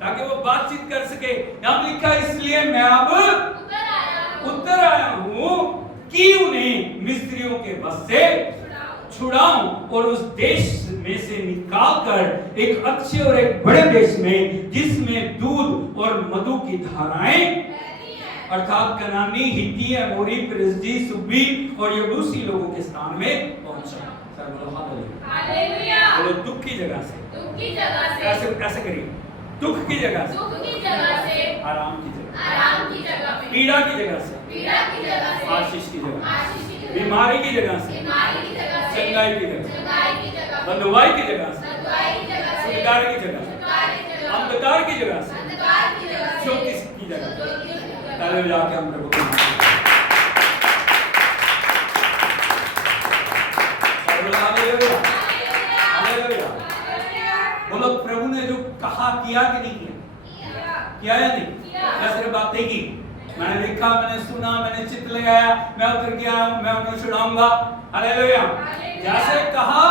ताकि वो बातचीत कर सके। यहां लिखा, इसलिए मैं अब उतर आया हूं कि उन्हें मिस्री फिलिस्तीनियों के बस से छुड़ाऊं और उस देश में से निकालकर एक अच्छे और एक बड़े देश में जिसमें दूध और मधु की धाराएं अर्थात कनानी, हित्ती, अमोरी, पेरिज्जी, सुब्बी और यबूसी लोगों के स्थान में पहुंचा। सर बोलो हालेलुया। बोलो दुख की जगह से ऐसे करिए, दुख की जगह से आराम की जगह, पीड़ा की जगह से आशीष की जगह, बीमारी की जगह से चंगाई की जगह, बंधुआई की जगह से स्वीकार की जगह, अंधकार की जगह से ज्योति की जगह। ताले जाके हम प्रभु को बोलो प्रभु ने जो कहा किया कि नहीं किया या नहीं क्या सिर्फ बातें की? मैंने देखा, मैंने सुना, मैंने चित्त लगाया, मैं उतर गया, मैं उन्हें छुड़ाऊंगा। हालेलुया। जैसे कहा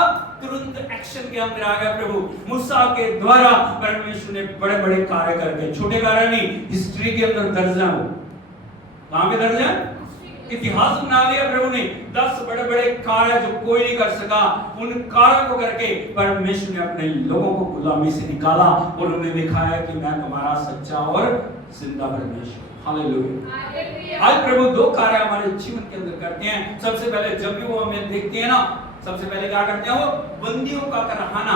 तुरंत एक्शन के अंदर आ गया प्रभु। मूसा के द्वारा परमेश्वर ने बड़े बड़े कार्य करके, छोटे कार्य नहीं, हिस्ट्री के अंदर दर्ज है वो। कहां पे दर्ज है? इतिहास बना दिया प्रभु ने। 10 बड़े बड़े कार्य जो कोई नहीं कर सका, उन कार्यों को करके परमेश्वर ने अपने लोगों को गुलामी से निकाला और उन्हें दिखाया कि मैं तुम्हारा सच्चा और जिंदा परमेश्वर। हालेलुया। आज प्रभु 2 कार्य हमारे जीवन के अंदर करते हैं। सबसे पहले जब भी वो हमें देखते हैं ना, सबसे पहले क्या करते हैं? वो बंदियों का करहाना।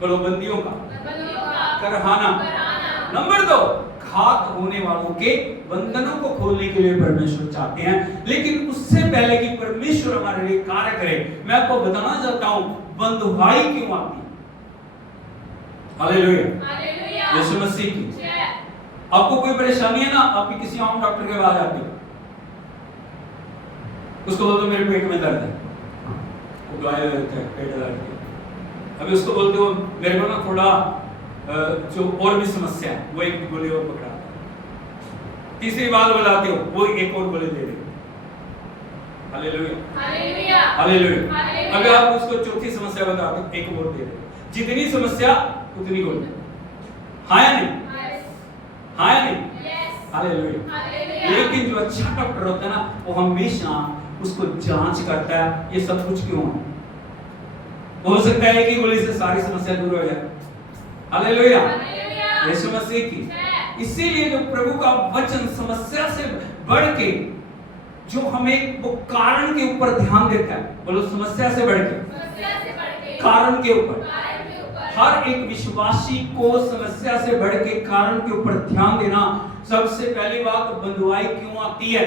बोलो बंदियों का करहाना। नंबर 2, घात होने वालों के बंधनों को खोलने के लिए परमेश्वर चाहते हैं। लेकिन उससे पहले कि परमेश्वर हमारे लिए कार्य करे, मैं आपको बताना चाहता हूं बंधुआई क्यों आती है। हालेलुया। यीशु मसीह की। आपको कोई परेशानी है ना, आप किसी आम डॉक्टर के पास जाते हो, उसको बोलते हो मेरे पेट में दर्द है, वो दवाई देते हैं पेट दर्द की। अभी उसको बोलते हो मेरे को ना थोड़ा जो और भी समस्या है, वो एक गोली और पकड़ा, तीसरी बात बताते हो, वो एक और गोली दे रहे। हालेलुया। हालेलुया। अगर आप उसको चौथी समस्या बताते हो, एक और दे रहे। जितनी समस्या उतनी गोली। हाँ या नहीं? हाँ या नहीं? हालेलुया। लेकिन जो अच्छा डॉक्टर होता है ना, वो हमेशा उसको जांच करता है ये सब कुछ क्यों है। हो सकता है कि गोली से सारी समस्या दूर हो जाए। हालेलुया। यीशु मसीह की। इसीलिए जो प्रभु का वचन समस्या से बढ़ के जो हमें वो कारण के ऊपर ध्यान देता है। बोलो समस्या से बढ़ के कारण के ऊपर। हर एक विश्वासी को समस्या से बढ़ के कारण के ऊपर ध्यान देना। सबसे पहली बात, बंधुआई क्यों आती है?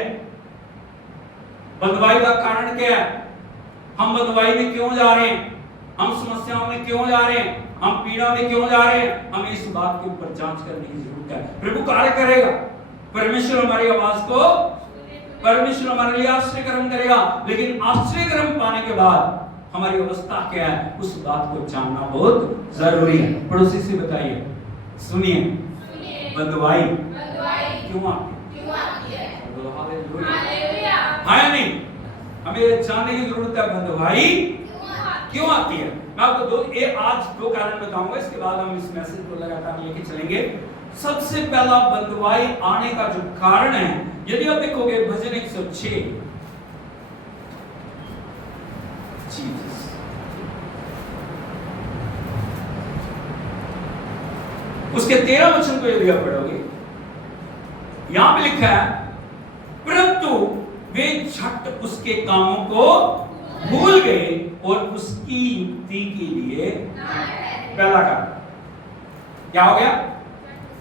बंधुआई का कारण क्या है? हम बंधुआई में क्यों जा रहे हैं? हम समस्याओं में क्यों जा रहे हैं? हम पीड़ा में क्यों जा रहे हैं? हमें इस बात के ऊपर जांच करने की जरूरत है। प्रभु कार्य करेगा, परमेश्वर हमारी आवाज को, परमेश्वर हमारे लिए आश्रय कर्म करेगा। लेकिन आश्रय कर्म पाने के बाद हमारी अवस्था क्या है, उस बात को जानना बहुत जरूरी है। पड़ोसी से बताइए, सुनिए, बंधुआई क्यों आती है? हालेलुया। हाँ नहीं, हमें जानने की जरूरत है बंधुआई क्यों आती है। मैं आपको आज दो कारण बताऊंगा, इसके बाद हम इस मैसेज को लगातार लेके चलेंगे। सबसे पहला बंधुआई आने का जो कारण है, यदि आप देखोगे भजन 106, उसके 13 वचन को यदि आप पढ़ोगे, यहां पे लिखा है, परंतु वे झट उसके कामों को भूल गए और उसकी युक्ति के लिए पहला कारण क्या हो गया?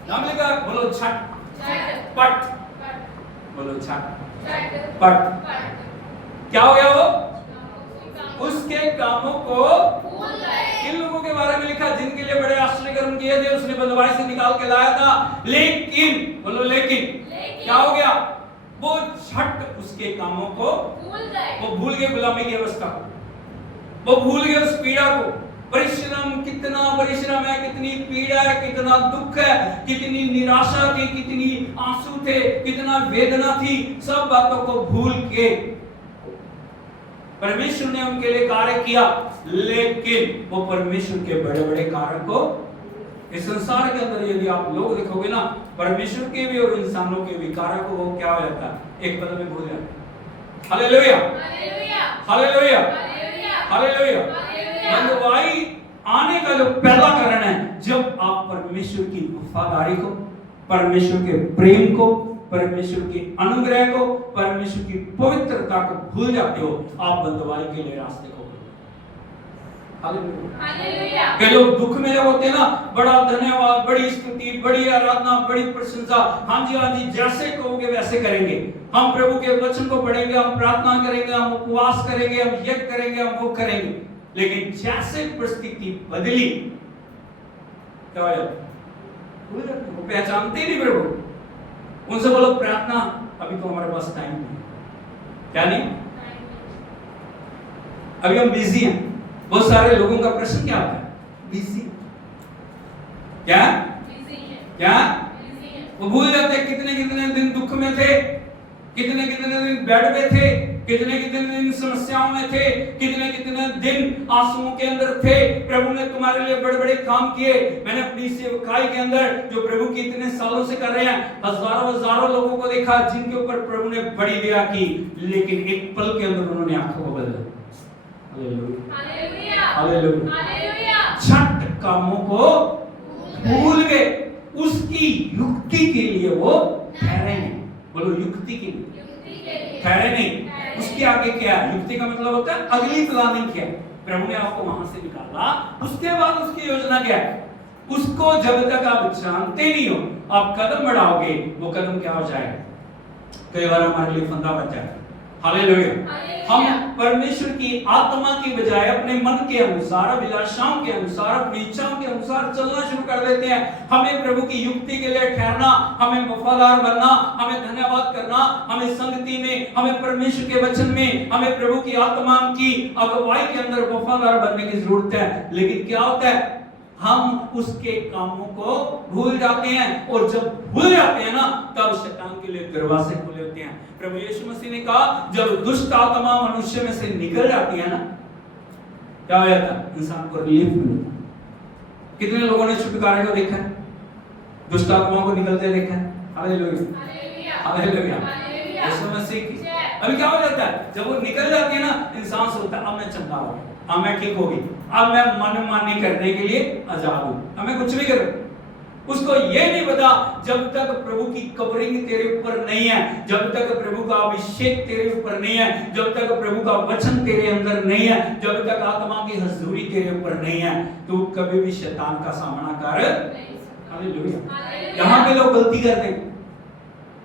नाम लिखा, बोलो झट पट, बोलो झट पट। क्या हो गया? वो उसके कामों को भूल गए। इन लोगों के बारे में लिखा जिनके लिए बड़े आश्चर्य कर्म किए थे, उसने बंधुआई से निकाल के लाया था, लेकिन बोलो लेकिन क्या हो गया? वो झट उसके कामों को भूल गए। वो भूल गए गुलामी की अवस्था को, वो भूल गए उस पीड़ा को। परिश्रम, कितना परिश्रम है, कितनी पीड़ा है, कितना दुख है, कितनी निराशा थी, कितनी आंसू थे, कितना वेदना थी, सब बातों को भूल के परमेश्वर ने उनके लिए कार्य किया। लेकिन वो परमेश्वर के बड़े बड़े कार्य को इस संसार के अंदर यदि आप लोग देखोगे ना, परमेश्वर के भी और इंसानों के भी कार्य को वो क्या हो जाता है, एक पल में भूल जाता है। Hallelujah, hallelujah, hallelujah, hallelujah, hallelujah. Hallelujah. बंधुआई आने का जो पहला कारण है, जब आप परमेश्वर की वफादारी को, परमेश्वर के प्रेम को, परमेश्वर के अनुग्रह को, परमेश्वर की पवित्रता को भूल जाते हो, आप बंधुआई के लिए रास्ते को भूल जाते हो। हालेलुया। हालेलुया। कई लोग दुख में जब होते हैं ना, बड़ा धन्यवाद, बड़ी स्तुति, बड़ी आराधना, बड़ी प्रशंसा, हाँ जी जैसे कहोगे वैसे करेंगे। हम प्रभु के वचन को पढ़ेंगे, हम प्रार्थना करेंगे, हम उपवास करेंगे, हम यज्ञ करेंगे, हम वो करेंगे। लेकिन जैसे परिस्थिति बदली, क्या हो जाता? वो पहचानते नहीं प्रभु। उनसे बोलो प्रार्थना, अभी तो हमारे पास टाइम नहीं। क्या नहीं? अभी हम बिजी हैं। बहुत सारे लोगों का प्रश्न क्या होता है? बिजी। क्या? बिजी है। क्या? बिजी है। वो भूल जाते हैं कितने कितने दिन दुख में थे, कितने कितने दिन बेड पे थे, कितने कितने दिन समस्याओं में थे, कितने कितने दिन आंसुओं के अंदर थे। प्रभु ने तुम्हारे लिए बड़े बड़े काम किए। मैंने अपनी सेवकाई के अंदर जो प्रभु की इतने सालों से कर रहे हैं, हजारों हजारों लोगों को देखा जिनके ऊपर प्रभु ने बड़ी दया की, लेकिन एक पल के अंदर उन्होंने आंखों को बदला। Hallelujah, hallelujah, hallelujah. झट कामों को भूल गए, उसकी युक्ति के लिए वो ठहरे नहीं। बोलो युक्ति के लिए, युक्ति के लिए ठहरे नहीं। उसके आगे क्या है? युक्ति का मतलब होता है अगली प्लानिंग क्या है। प्रभु ने आपको वहां से निकाला, उसके बाद उसकी योजना क्या है, उसको जब तक आप जानते नहीं हो, आप कदम बढ़ाओगे, वो कदम क्या हो जाएगा? कई बार हमारे लिए फंदा बन जाएगा। हालेलुया। हम परमेश्वर की आत्मा की बजाय अपने मन के अनुसार, अभिलाषाओं के अनुसार, अपनी इच्छाओं के अनुसार चलना शुरू कर देते हैं। हमें प्रभु की युक्ति के लिए ठहरना, हमें वफादार बनना, हमें धन्यवाद करना, हमें संगति में, हमें परमेश्वर के वचन में, हमें प्रभु की आत्मा की अगुवाई के अंदर वफादार बनने की जरूरत है। लेकिन क्या होता है? हम उसके कामों को भूल जाते हैं, और जब भूल जाते हैं ना, तब शैतान के लिए दरवाजे खुले होते हैं। प्रभु यीशु मसीह ने कहा, जब दुष्ट आत्मा मनुष्य में से निकल जाती है ना, क्या हो जाता है? इंसान को रिलीफ मिलता है। कितने लोगों ने छुटकारे को देखा है? दुष्ट आत्माओं को निकलते देखा है? हालेलुया, हालेलुया, यीशु मसीह की। अभी क्या हो जाता है? जब वो निकल जाती है ना, इंसान सोचता है अब मैं चंगा हो गया, अब मैं ठीक हो गई, अब मैं मनमानी करने के लिए आजाद हूं, अब मैं कुछ भी करूं। उसको ये नहीं पता, जब तक प्रभु की कवरिंग तेरे ऊपर नहीं है, जब तक प्रभु का अभिषेक तेरे ऊपर नहीं है, जब तक प्रभु का वचन तेरे अंदर नहीं है, जब तक आत्मा की हजूरी तेरे ऊपर नहीं है, तू कभी भी शैतान का सामना कर नहीं सकता। हालेलुया। यहाँ पे लोग गलती करते हैं,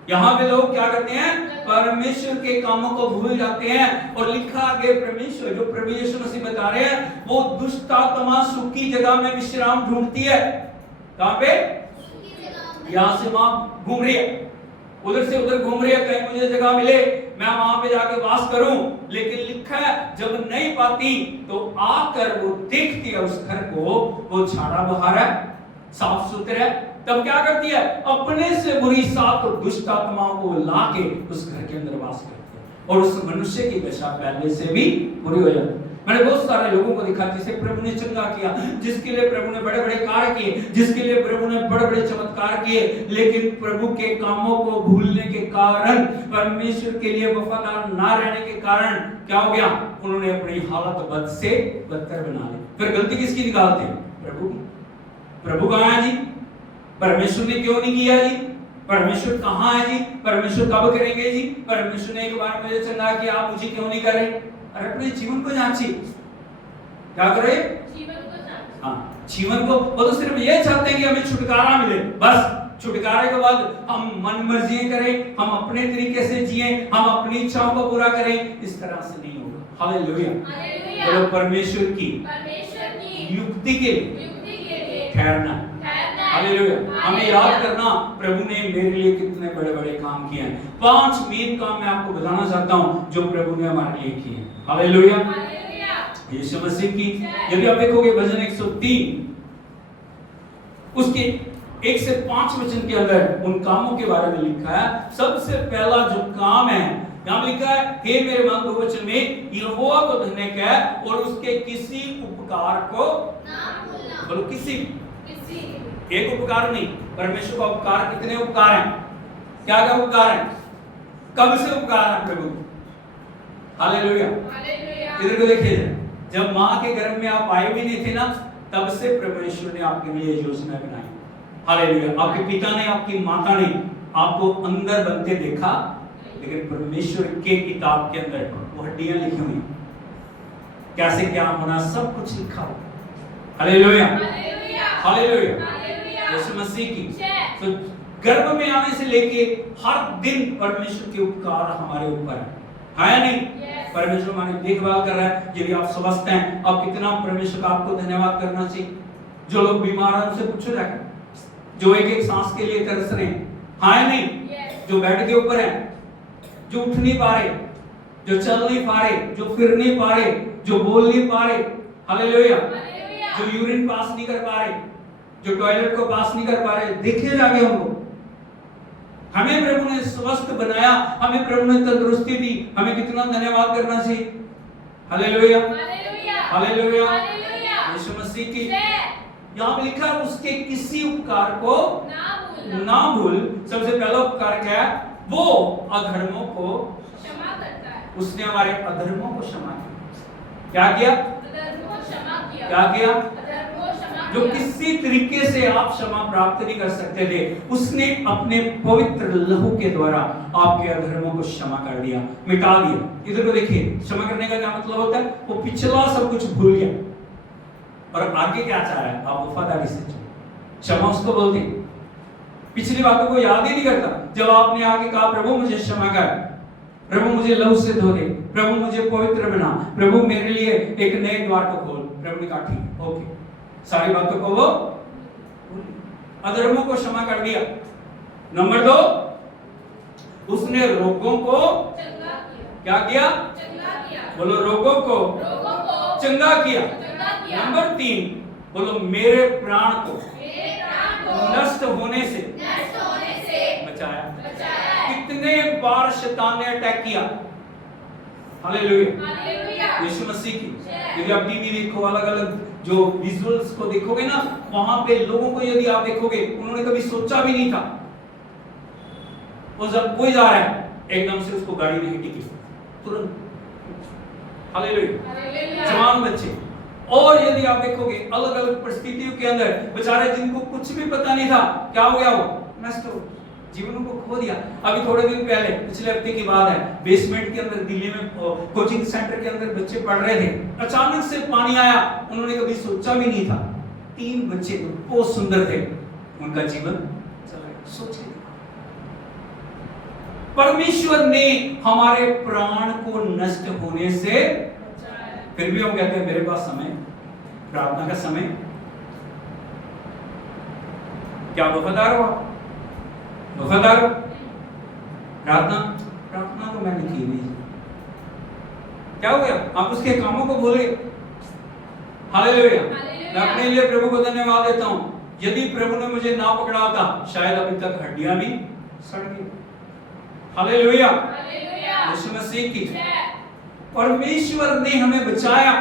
यहाँ पे लोग क्या करते हैं? परमेश्वर के कामों को भूल जाते हैं। और लिखा आगे, परमेश्वर जो प्रभु यीशु मसीह बता रहे हैं, वो दुष्ट आत्मा सूखी जगह में विश्राम ढूंढती है। कहां पे? यहां से वहां घूम रही है, उधर से उधर घूम रही है, कहीं मुझे जगह मिले मैं वहां पे जाके वास करूं। लेकिन लिखा है, जब नहीं पाती तो आकर वो देखती है उस घर को, वो झाड़ा बहार है, साफ सुथरा है, तब क्या करती है? अपने से बुरी 7 दुष्ट आत्माओं को लाके उस घर के अंदर वास करती है, और उस मनुष्य की दशा पहले से भी बुरी हो जाती है। मैंने बहुत सारे लोगों को देखा जिसे प्रभु ने चंगा किया, जिसके लिए प्रभु ने बड़े बड़े कार्य किए, जिसके लिए प्रभु ने बड़े बड़े चमत्कार किए, लेकिन प्रभु के कामों को भूलने के कारण, परमेश्वर के लिए वफादार ना रहने के कारण क्या हो गया? उन्होंने अपनी हालत बद से बदतर बना ली। फिर गलती किसकी निकालते हैं? प्रभु की। प्रभु कहाँ है जी? परमेश्वर ने क्यों नहीं किया जी? परमेश्वर कहाँ है जी? परमेश्वर कब करेंगे जी? परमेश्वर ने एक बार मुझे चंगा किया, आप मुझे क्यों नहीं कर रहे? अरे अपने जीवन को जांचिए। क्या कर रहे? जीवन को जांचिए। हाँ, जीवन को। वो तो सिर्फ ये चाहते हैं कि हमें छुटकारा मिले, बस छुटकारे के बाद हम मन मर्जी करें, हम अपने तरीके से जिए, हम अपनी इच्छाओं को पूरा करें। इस तरह से नहीं होगा। Hallelujah, hallelujah. तो परमेश्वर की युक्ति के लिए ठहरना। हालेलुया। हमें याद करना, प्रभु ने मेरे लिए कितने बड़े बड़े काम किए हैं। 5 मेन काम मैं आपको बताना चाहता हूं जो प्रभु ने हमारे लिए किए। हालेलुया, यीशु मसीह की। यदि आप देखोगे भजन 103 उसके 1 से 5 वचन के अंदर उन कामों के बारे में लिखा है। सबसे पहला जो काम है, यहाँ लिखा है, हे मेरे मन दो वचन में, यहोवा को धन्य कह और उसके किसी उपकार को ना भूलना। बोलो किसी एक उपकार नहीं, परमेश्वर का उपकार कितने उपकार हैं? क्या क्या उपकार हैं? कब से उपकार है प्रभु? हालेलुया। हालेलुया। इधर को देखिए, जब माँ के गर्भ में आप आए भी नहीं थे ना, तब से परमेश्वर ने आपके लिए योजना बनाई। हालेलुया। आपके पिता ने, आपकी माता ने आपको अंदर बनते देखा, लेकिन परमेश्वर के किताब के अंदर वो हड्डियां लिखी हुई, कैसे क्या होना, सब कुछ लिखा हुआ। हालेलुया। हालेलुया। यीशु मसीह की तो गर्भ में आने से लेके हर दिन परमेश्वर के उपकार हमारे ऊपर है या नहीं? परमेश्वर हमारी देखभाल कर रहा है। यदि आप स्वस्थ हैं, आप कितना परमेश्वर का आपको धन्यवाद करना चाहिए। जो लोग बीमार हैं उनसे पूछो जाकर, जो एक एक सांस के लिए तरस रहे हैं, हाँ या नहीं? जो बेड के ऊपर है, जो उठ नहीं पा रहे, जो चल नहीं पा रहे, जो फिर नहीं पा रहे, जो बोल नहीं पा रहे, हालेलुया, जो यूरिन पास नहीं कर पा रहे, जो टॉयलेट को पास नहीं कर पा रहे, देखिए जाके उनको। हमें प्रभु ने स्वस्थ बनाया, हमें प्रभु ने तंदुरुस्ती दी, हमें कितना धन्यवाद करना चाहिए। हालेलुया। हालेलुया। यीशु मसीह की यहाँ पे लिखा है, उसके किसी उपकार को ना भूल। सबसे पहला उपकार क्या है? वो अधर्मों को क्षमा करता है। उसने हमारे अधर्मों को क्षमा किया। क्या किया? अधर्मों को क्षमा किया। क्या किया? अधर्मों को क्षमा जो किया। किसी तरीके से आप क्षमा प्राप्त नहीं कर सकते थे, उसने अपने पवित्र लहू के द्वारा आपके अधर्मों को क्षमा कर दिया, मिटा दिया। इधर को देखिए, क्षमा करने का क्या मतलब होता है? वो पिछला सब कुछ भूल गया और आगे क्या चाह रहा है, आप वफादारी से चलो। क्षमा उसको बोलते हैं, पिछली बातों को याद ही नहीं करता। जब आपने आगे कहा, प्रभु मुझे क्षमा कर, प्रभु मुझे लहू से धो दे, प्रभु मुझे पवित्र बना, प्रभु मेरे लिए एक नए द्वार को खोल, प्रभु ने कहा ठीक है, ओके, सारी बातों को वो अधर्मों को क्षमा कर दिया। नंबर 2, उसने रोगों को चंगा किया। क्या किया? चंगा किया। बोलो, रोगों को चंगा किया। नंबर 3, बोलो, मेरे प्राण को नष्ट होने से बचाया। कितने बार शैतान ने अटैक किया। हालेलुया। यीशु मसीह की यदि आप टीवी देखो, अलग अलग जो विजुअल्स को देखोगे ना, वहां पे लोगों को यदि आप देखोगे, उन्होंने कभी सोचा भी नहीं था, वो जब कोई जा रहा है एकदम से उसको गाड़ी में हिट की तुरंत। हालेलुया। जवान बच्चे, और यदि आप देखोगे अलग अलग परिस्थितियों के अंदर बेचारे जिनको कुछ भी पता नहीं था, क्या हो गया, वो नष्ट हो, जीवन को खो दिया। अभी थोड़े दिन पहले, पिछले हफ्ते की बात है, बेसमेंट के अंदर दिल्ली में कोचिंग सेंटर के अंदर बच्चे पढ़ रहे थे, अचानक से पानी आया, उन्होंने कभी सोचा भी नहीं था। 3 बच्चे बहुत सुंदर थे, उनका जीवन चला गया। सोचिए, परमेश्वर ने हमारे प्राण को नष्ट होने से, फिर भी हम कहते हैं मेरे पास समय, प्रार्थना का समय। क्या वफादार हो? वफादार हो? प्रार्थना तो मैंने की नहीं, क्या हो गया? आप उसके कामों को भूल गए। हालेलुया। मैं अपने लिए प्रभु को धन्यवाद देता हूं, यदि प्रभु ने मुझे ना पकड़ा होता, शायद अभी तक हड्डियां भी सड़ गई। हालेलुया। यीशु मसीह की परमेश्वर ने हमें बचाया,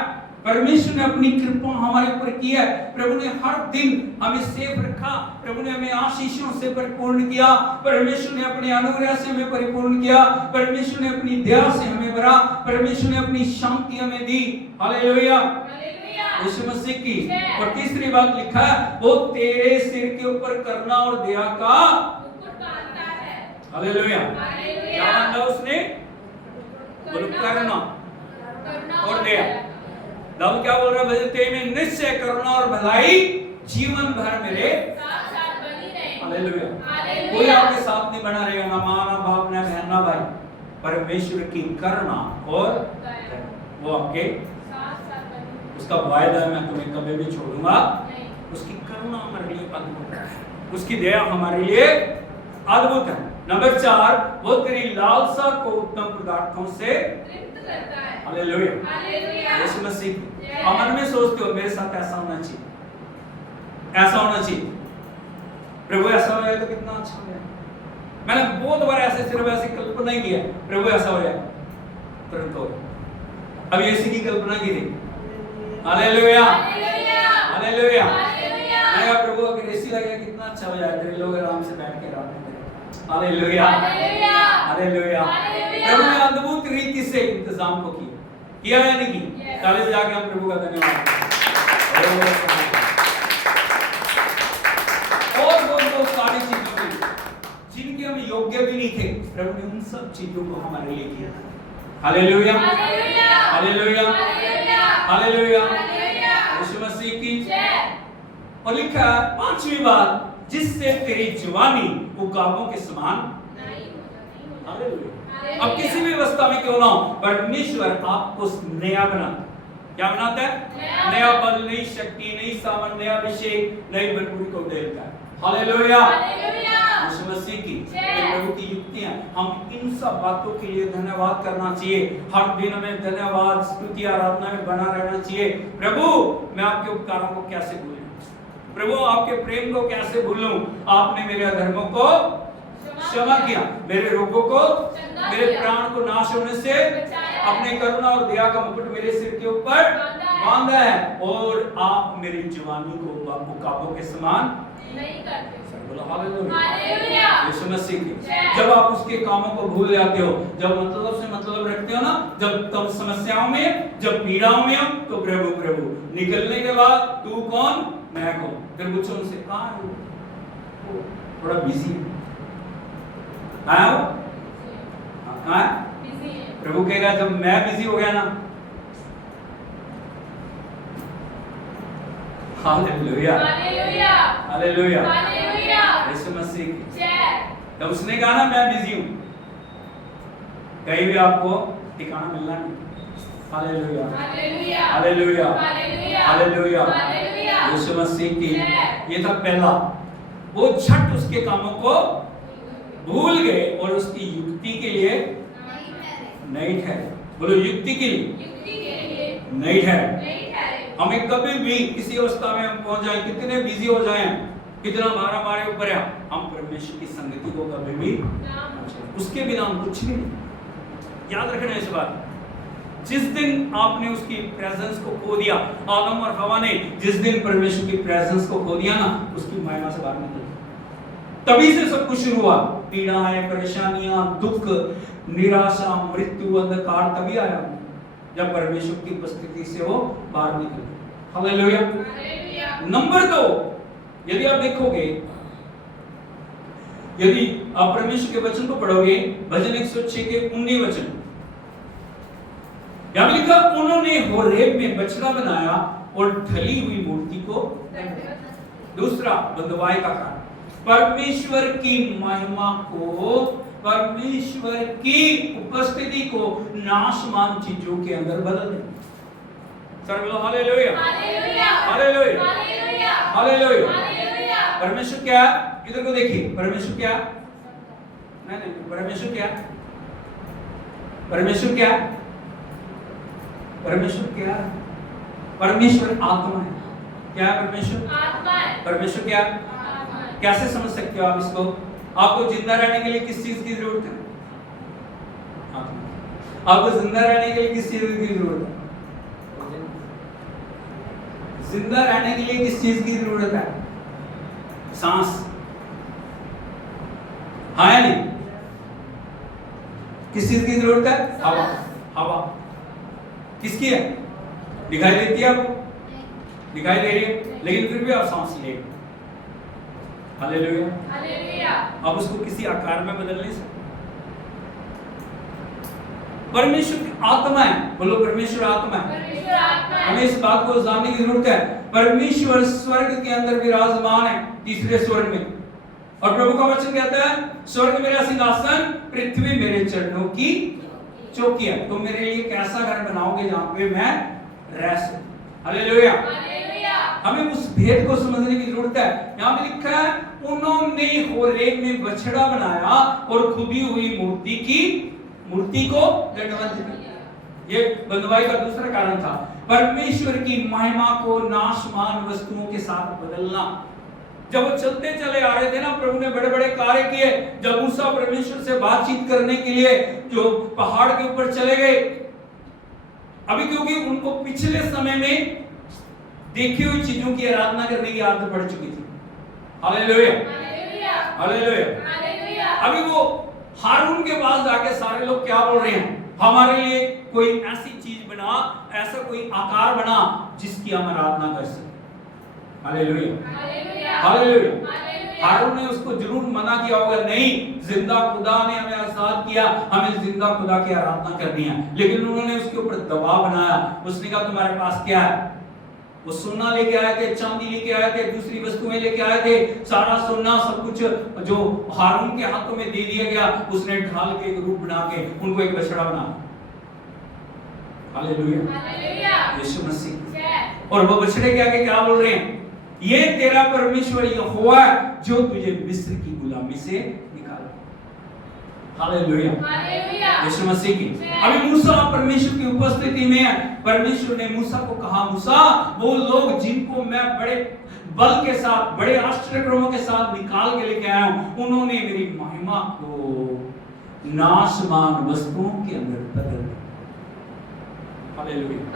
परमेश्वर ने अपनी कृपा हमारे ऊपर की है। प्रभु ने हर दिन हमें सेफ रखा, प्रभु ने हमें आशीषों से परिपूर्ण किया, परमेश्वर ने अपने अनुग्रह से हमें परिपूर्ण किया, परमेश्वर ने अपनी दया से हमें भरा, परमेश्वर ने अपनी शांति हमें दी। हालेलुया। यीशु मसीह की। और तीसरी बात लिखा है, वो तेरे सिर के ऊपर करुणा और दया का मुकुट बांधता है। हालेलुया। क्या बांधा उसने? करुणा और दया। दाऊद क्या बोल रहा है? भजते में निश्चय करुणा और भलाई जीवन भर मेरे साथ बनी रहे। हालेलुया। कोई आपके साथ नहीं बना रहेगा, ना माँ, ना बाप, ना बहन, ना भाई। परमेश्वर की करुणा और वो आपके साथ, उसका वायदा है, मैं तुम्हें कभी भी छोड़ूंगा। उसकी करुणा हमारे लिए अद्भुत है, उसकी दया हमारे लिए अद्भुत है। नंबर 4, वो तेरी लालसा को उत्तम पदार्थों से तृप्त करता है। हालेलुया। यीशु मसीह। हम मन में सोचते हो मेरे साथ ऐसा होना चाहिए, ऐसा होना चाहिए, प्रभु ऐसा हो जाए तो कितना अच्छा हो जाए। मैंने बहुत बार ऐसे सिर्फ ऐसी कल्पना ही किया, प्रभु ऐसा हो जाए, तुरंत हो। अब एसी की कल्पना की थी। हालेलुया। हालेलुया। मैं प्रभु अगर एसी लगे कितना अच्छा हो जाए, तेरे लोग आराम से बैठ के आराम करें। हालेलुया। हालेलुया। प्रभु ने अद्भुत रीति से इंतजाम को किया या नहीं किया? ताली बजा के हम प्रभु का धन्यवाद करें। और वो सारी चीजों में जिनके हम योग्य भी नहीं थे, प्रभु ने उन सब चीजों को हमारे लिए किया। हालेलुया, हालेलुया, हालेलुया, यीशु मसीह की जय। और लिखा 5वीं बात, जिससे तेरी जवानी उकाबों के समान नहीं हो। हालेलुया। अब किसी भी अवस्था में क्यों ना हो, परमेश्वर आपको नया बनाता। क्या बनाता है? नया बल, नई शक्ति, नई सामर्थ, नया अभिषेक, नई बलबुरी को देता है। हालेलुया, यीशु मसीह की प्रभु की युक्तियां। हम इन सब बातों के लिए धन्यवाद करना चाहिए। हर दिन हमें धन्यवाद, स्तुति, आराधना में बना रहना चाहिए। प्रभु, मैं आपके उपकारों को कैसे भूलूं? प्रभु, आपके प्रेम को कैसे भूलूं? आपने मेरे अधर्मों को क्षमा किया, मेरे रोगों को, मेरे प्राण को नाश होने से अपने करुणा और दया का मुकुट मेरे सिर के ऊपर बांधा है, और आप मेरी जवानी को उकाबों के समान नहीं करते। हालेलुया, यीशु मसीह की। जब आप उसके कामों को भूल जाते हो, जब मतलब से मतलब रखते हो ना, जब तुम समस्याओं में, जब पीड़ाओं में हो, तो प्रभु प्रभु निकलने के बाद तू कौन, मैं कौन। फिर पूछो उनसे, कहाँ है वो? थोड़ा बिजी है। कहाँ है वो? कहाँ है? प्रभु कहेगा, जब मैं बिजी हो गया ना, हालेलुया, हालेलुया, हालेलुया, हालेलुया, यीशु मसीह की जय। जब उसने कहा ना मैं बिजी हूं, कहीं भी आपको ठिकाना मिलना नहीं। Hallelujah, hallelujah, hallelujah, hallelujah, hallelujah, यीशु मसीह की। ये था पहला। वो झट उसके कामों को भूल गए और उसकी युक्ति के लिए नहीं ठहरे। बोलो, युक्ति के लिए नहीं ठहरे। हमें कभी भी किसी अवस्था में हम पहुंच जाए, कितने बिजी हो जाएं, कितना हमारे ऊपर है, हम परमेश्वर की संगति को कभी भी उसके बिना हम कुछ भी नहीं। याद रखना इस बात। जिस दिन आपने उसकी प्रेजेंस को खो दिया, आदम और हवा ने जिस दिन परमेश्वर की प्रेजेंस को खो दिया ना, उसकी महिमा से बाहर निकल, तभी से सब कुछ शुरू हुआ। पीड़ाएं, परेशानियां, दुख, निराशा, मृत्यु, अंधकार तभी आया जब परमेश्वर की उपस्थिति से वो बाहर निकले। हालेलुया। नंबर 2, यदि आप देखोगे, यदि आप परमेश्वर के वचन को पढ़ोगे, भजन 106 के 19 वचन, यहां लिखा, उन्होंने होरेब में बछड़ा बनाया और ढली हुई मूर्ति को। दूसरा, बंधुआई का कारण, परमेश्वर की महिमा को, परमेश्वर की उपस्थिति को नाशमान चीजों के अंदर बदल दे। सर बोलो hallelujah, hallelujah, hallelujah, hallelujah, hallelujah. परमेश्वर क्या? इधर को देखिए, परमेश्वर क्या? नहीं, परमेश्वर क्या? परमेश्वर क्या? परमेश्वर क्या? परमेश्वर आत्मा है। क्या है परमेश्वर? आत्मा है। परमेश्वर क्या? आत्मा है। कैसे समझ सकते हो आप इसको? आपको जिंदा रहने के लिए किस चीज की जरूरत है? आत्मा। आपको जिंदा रहने के लिए किस चीज की जरूरत है? जिंदा रहने के लिए किस चीज की जरूरत है? सांस। हाँ या नहीं? किस चीज की जरूरत है? हवा। हवा किसकी है? दिखाई देती है आपको? दिखाई दे रही है, लेकिन फिर भी आप सांस ले। Hallelujah, hallelujah. अब उसको किसी आकार में बदल नहीं सकते। परमेश्वर की आत्मा है। बोलो, परमेश्वर आत्मा है। परमेश्वर आत्मा है। हमें इस बात को जानने की जरूरत है। परमेश्वर स्वर्ग के अंदर विराजमान है, तीसरे स्वर्ग में। और प्रभु का वचन कहता है, स्वर्ग मेरा सिंहासन, पृथ्वी मेरे चरणों की चौकी है। तुम मेरे लिए कैसा घर बनाओगे जहां पे मैं रह सकूं? Hallelujah, hallelujah. हमें उस भेद को समझने की जरूरत है। यहां पे लिखा है, उन्होंने होरेब में बछड़ा बनाया और खुदी हुई मूर्ति को दंडवत दिया। ये बंधुआई का दूसरा कारण था, परमेश्वर की महिमा को नाशमान वस्तुओं के साथ बदलना। जब वो चलते चले आ रहे थे ना, प्रभु ने बड़े बड़े कार्य किए। जब मूसा परमेश्वर से बातचीत करने के लिए जो पहाड़ के ऊपर चले गए, अभी क्योंकि उनको पिछले समय में देखी हुई चीजों की आराधना करने की आदत पड़ चुकी थी। Hallelujah, hallelujah, hallelujah. अभी वो हारून के पास जाके सारे लोग क्या बोल रहे हैं? हमारे लिए कोई ऐसी चीज बना, ऐसा कोई आकार बना जिसकी हम आराधना कर सके। Hallelujah, hallelujah. हारून ने उसको जरूर मना किया होगा, नहीं, जिंदा खुदा ने हमें आजाद किया, हमें जिंदा खुदा की आराधना करनी है। लेकिन उन्होंने उसके ऊपर दबाव बनाया। उसने कहा तुम्हारे पास क्या है? वो सोना लेके आए थे, चांदी लेके आए थे, दूसरी वस्तुएं लेके आए थे, सारा सोना सब कुछ जो हारून के हाथों में दे दिया गया। उसने ढाल के एक रूप बना के उनको एक बछड़ा बना। हालेलुया, यीशु मसीह। और वो बछड़े के आगे क्या बोल रहे हैं? ये तेरा परमेश्वर यहोवा है जो तुझे मिस्र की गुलामी से निकाला। हालेलुया, यीशु मसीह की। अभी मूसा परमेश्वर की उपस्थिति में है। परमेश्वर ने मूसा को कहा, मूसा, वो लोग जिनको मैं बड़े बल के साथ, बड़े आश्चर्यक्रमों के साथ निकाल के लेके आया हूं, उन्होंने मेरी महिमा को नाशवान वस्तुओं के अंदर बदल दिया।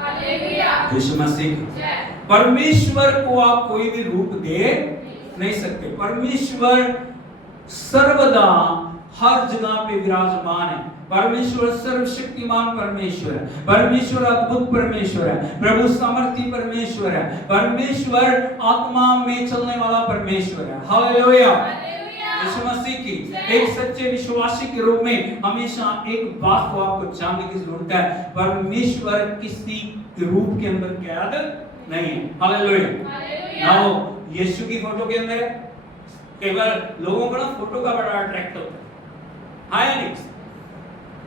हालेलुया, यीशु मसीह की। परमेश्वर को आप कोई भी रूप दे नहीं सकते। परमेश्वर सर्वदा हर जगह पे विराजमान है। परमेश्वर सर्वशक्तिमान परमेश्वर है। परमेश्वर अद्भुत परमेश्वर है। प्रभु सामर्थी परमेश्वर है। परमेश्वर आत्मा में चलने वाला परमेश्वर है। हालेलुया, यीशु मसीह की। एक सच्चे विश्वासी के रूप में हमेशा एक बात को आपको जानने की जरूरत है, परमेश्वर किसी रूप के अंदर कैद नहीं है। हालेलुया। ना वो यीशु की फोटो के अंदर है। कई बार लोगों को ना फोटो का बड़ा अट्रैक्ट होता है, हाँ या नहीं?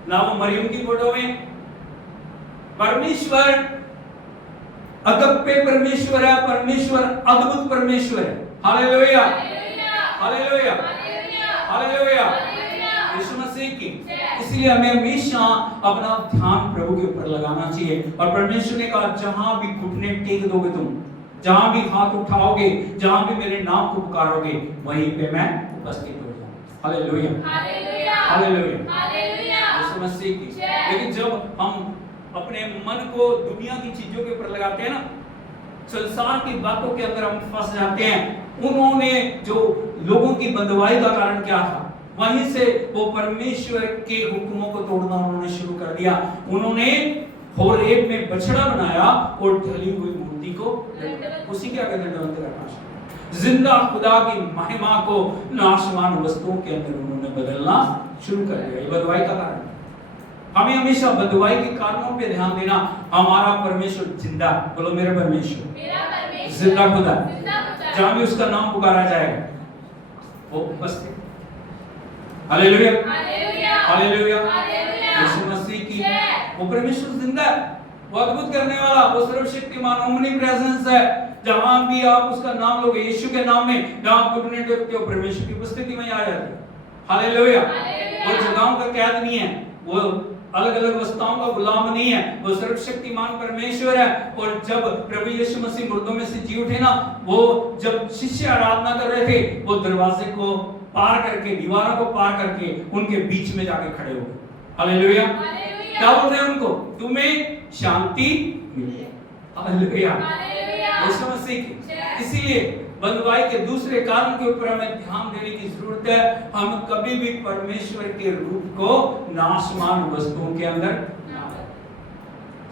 ना वो मरियम की फोटो में। परमेश्वर अगप्पे परमेश्वर है। परमेश्वर अद्भुत परमेश्वर है। हालेलुया, हालेलुया, हालेलुया, यीशु मसीह की। इसलिए हमें हमेशा अपना ध्यान प्रभु के ऊपर लगाना चाहिए। और परमेश्वर ने कहा, जहां भी घुटने टेक दोगे तुम, जहां भी हाथ उठाओगे, जहां भी मेरे नाम को पुकारोगे, वहीं पे मैं उपस्थित हो जाऊंगा। हालेलुया, हालेलुया, यीशु मसीह की। लेकिन जब हम अपने मन को दुनिया की चीजों के ऊपर लगाते हैं ना, संसार की बातों के अंदर हम फंस जाते हैं। उन्होंने जो लोगों की बंधुआई का कारण क्या था, वहीं से वो परमेश्वर के हुक्मों को तोड़ना उन्होंने शुरू कर दिया। उन्होंने होरेब में बछड़ा बनाया और ढली हुई मूर्ति को उसी के आगे दंडवत करना। जिंदा खुदा की महिमा को नाशवान वस्तुओं के अंदर उन्होंने बदलना शुरू कर दिया। ये बंधुआई का कारण। हमें हमेशा बंधुआई के कारणों पे ध्यान देना। हमारा परमेश्वर जिंदा, बोलो मेरा परमेश्वर जिंदा खुदा, जहां भी उसका नाम पुकारा जाएगा वो उपस्थित। हालेलुया, हालेलुया, यीशु मसीह की। वो परमेश्वर जिंदा है, वो अद्भुत करने वाला, वो सर्वशक्तिमान, ओमनी प्रेजेंस है। जहां भी आप उसका नाम लोगे, यीशु के नाम में, जहां आप घुटने टेकते हो, परमेश्वर की उपस्थिति में आ जाते हो। हालेलुया। वो जगहों का कैद नहीं है, वो अलग अलग वस्तुओं का गुलाम नहीं है, वो सर्वशक्तिमान परमेश्वर है। और जब प्रभु यीशु मसीह मुर्दों में से जी उठे ना, वो जब शिष्य आराधना कर रहे थे, वो दरवाजे को पार करके, दीवारों को पार करके उनके बीच में जाके खड़े हो गए। हालेलुया। क्या बोल रहे हैं उनको? तुम्हें शांति मिले। हालेलुया, यीशु मसीह की। इसीलिए बंधुआई के दूसरे कारण के ऊपर हमें ध्यान देने की जरूरत है। हम कभी भी परमेश्वर के रूप को नाशवान वस्तुओं के अंदर ना।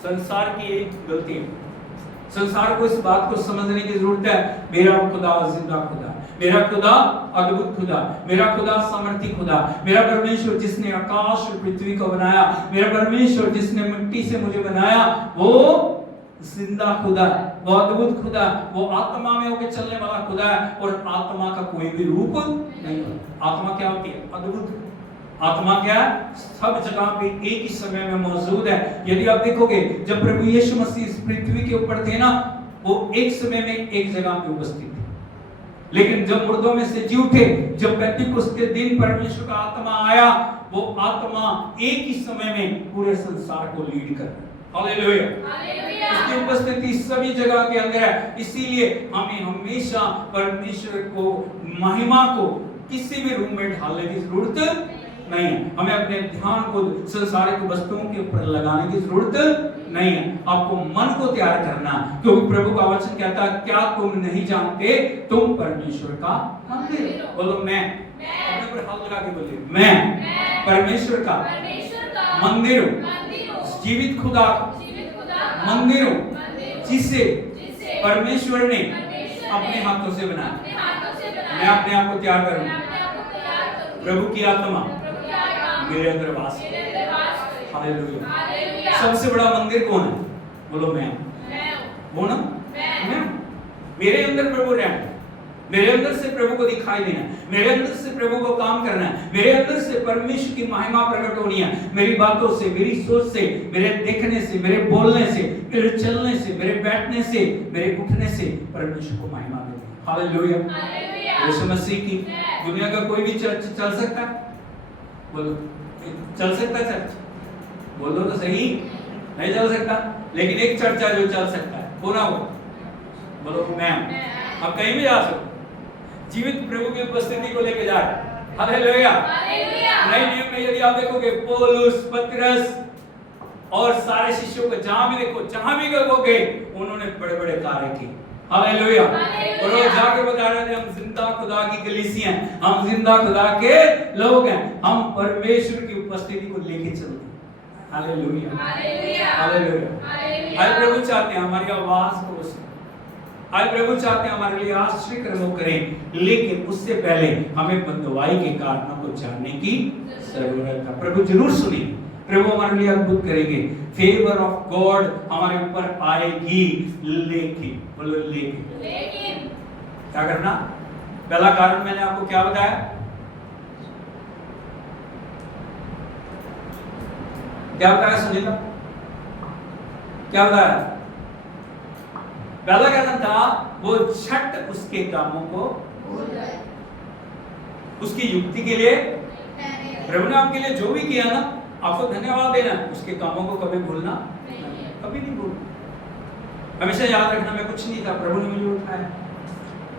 संसार की एक गलती है, संसार को इस बात को समझने की जरूरत है, मेरा खुदा जिंदा खुदा, मेरा खुदा अद्भुत खुदा, मेरा खुदा सामर्थी खुदा, मेरा परमेश्वर जिसने आकाश और पृथ्वी को बनाया, मेरा परमेश्वर जिसने मिट्टी से मुझे बनाया, वो जिंदा खुदा, वो अद्भुत खुदा, वो आत्मा में होकर चलने वाला खुदा है। और आत्मा का कोई भी रूप नहीं होता। आत्मा क्या होती है? अद्भुत। आत्मा क्या है? सब जगह पे एक ही समय में मौजूद है। यदि आप देखोगे, जब प्रभु यीशु मसीह इस पृथ्वी के ऊपर थे ना, वो एक समय में एक जगह पे उपस्थित थे। लेकिन जब मुर्दों में से जी उठे, जब पेंतिकुस्त के दिन परमेश्वर का आत्मा आया, वो आत्मा एक ही समय में पूरे संसार को लीड कर रहा है। हालेलुया, उसकी उपस्थिति सभी जगह के अंदर है। इसीलिए हमें हमेशा परमेश्वर को, महिमा को किसी भी रूम में ढालने की जरूरत नहीं है। हमें अपने ध्यान को संसारिक वस्तुओं के ऊपर लगाने की जरूरत नहीं है। आपको मन को तैयार करना, क्योंकि प्रभु का वचन कहता है, क्या तुम नहीं जानते तुम परमेश्वर का मंदिर हो। बोलो मैं, अपने ऊपर हाथ लगा के बोलिए, मैं परमेश्वर का मंदिर हूं। जीवित खुदा मंदिरों जिसे परमेश्वर ने अपने हाथों से बनाया। मैं अपने आप को तैयार करूंगा, प्रभु की आत्मा मेरे अंदर वास करे। हालेलुया। सबसे बड़ा मंदिर कौन है? बोलो मैं हूं। बोलो मैं। मेरे अंदर प्रभु रहना, मेरे अंदर से प्रभु को दिखाई देना, मेरे अंदर से प्रभु को काम करना है, मेरे अंदर से परमेश्वर की महिमा प्रकट होनी है। मेरी बातों से, मेरी सोच से, मेरे देखने से, मेरे बोलने से, मेरे चलने से, मेरे बैठने से, मेरे उठने से परमेश्वर को महिमा देनी। हालेलुया। यीशु मसीह की दुनिया का कोई भी चर्च चल सकता है? बोलो चल सकता है चर्च? बोलो तो सही। नहीं चल सकता, लेकिन एक चर्च है जो चल सकता है। बोला वो, बोलो मैं। अब कहीं भी जा सकते, जीवित प्रभु की उपस्थिति को लेके जा रहे। हालेलुया। नए नियम में यदि आप देखोगे पौलुस, पतरस और सारे शिष्यों को जहां भी देखो, जहां भी गए उन्होंने बड़े बड़े कार्य किए। हालेलुया। और वो जाकर बता रहे थे हम जिंदा खुदा की कलीसिया हैं, हम जिंदा खुदा के लोग हैं, हम परमेश्वर की उपस्थिति को लेके चलते हैं। हालेलुया। हालेलुया। प्रभु चाहते हैं हमारी आवाज को सुने, आज प्रभु चाहते हैं हमारे लिए आश्चर्य कर्म करें, लेकिन उससे पहले हमें बंधुआई के कारणों को जानने की जरूरत है। प्रभु जरूर सुनेंगे, प्रभु हमारे लिए अद्भुत करेंगे, फेवर ऑफ गॉड हमारे ऊपर आएगी। लेकिन बोलो लेकिन क्या करना? पहला कारण मैंने आपको क्या बताया? क्या बताया सुनीता? क्या बताया? पहला कारण था वो झट उसके कामों को भूल जाए। उसकी युक्ति के लिए प्रभु ने आपके लिए जो भी किया ना, आपको धन्यवाद देना। उसके कामों को कभी भूलना कभी नहीं भूलना। हमेशा याद रखना मैं कुछ नहीं था, प्रभु ने मुझे उठाया,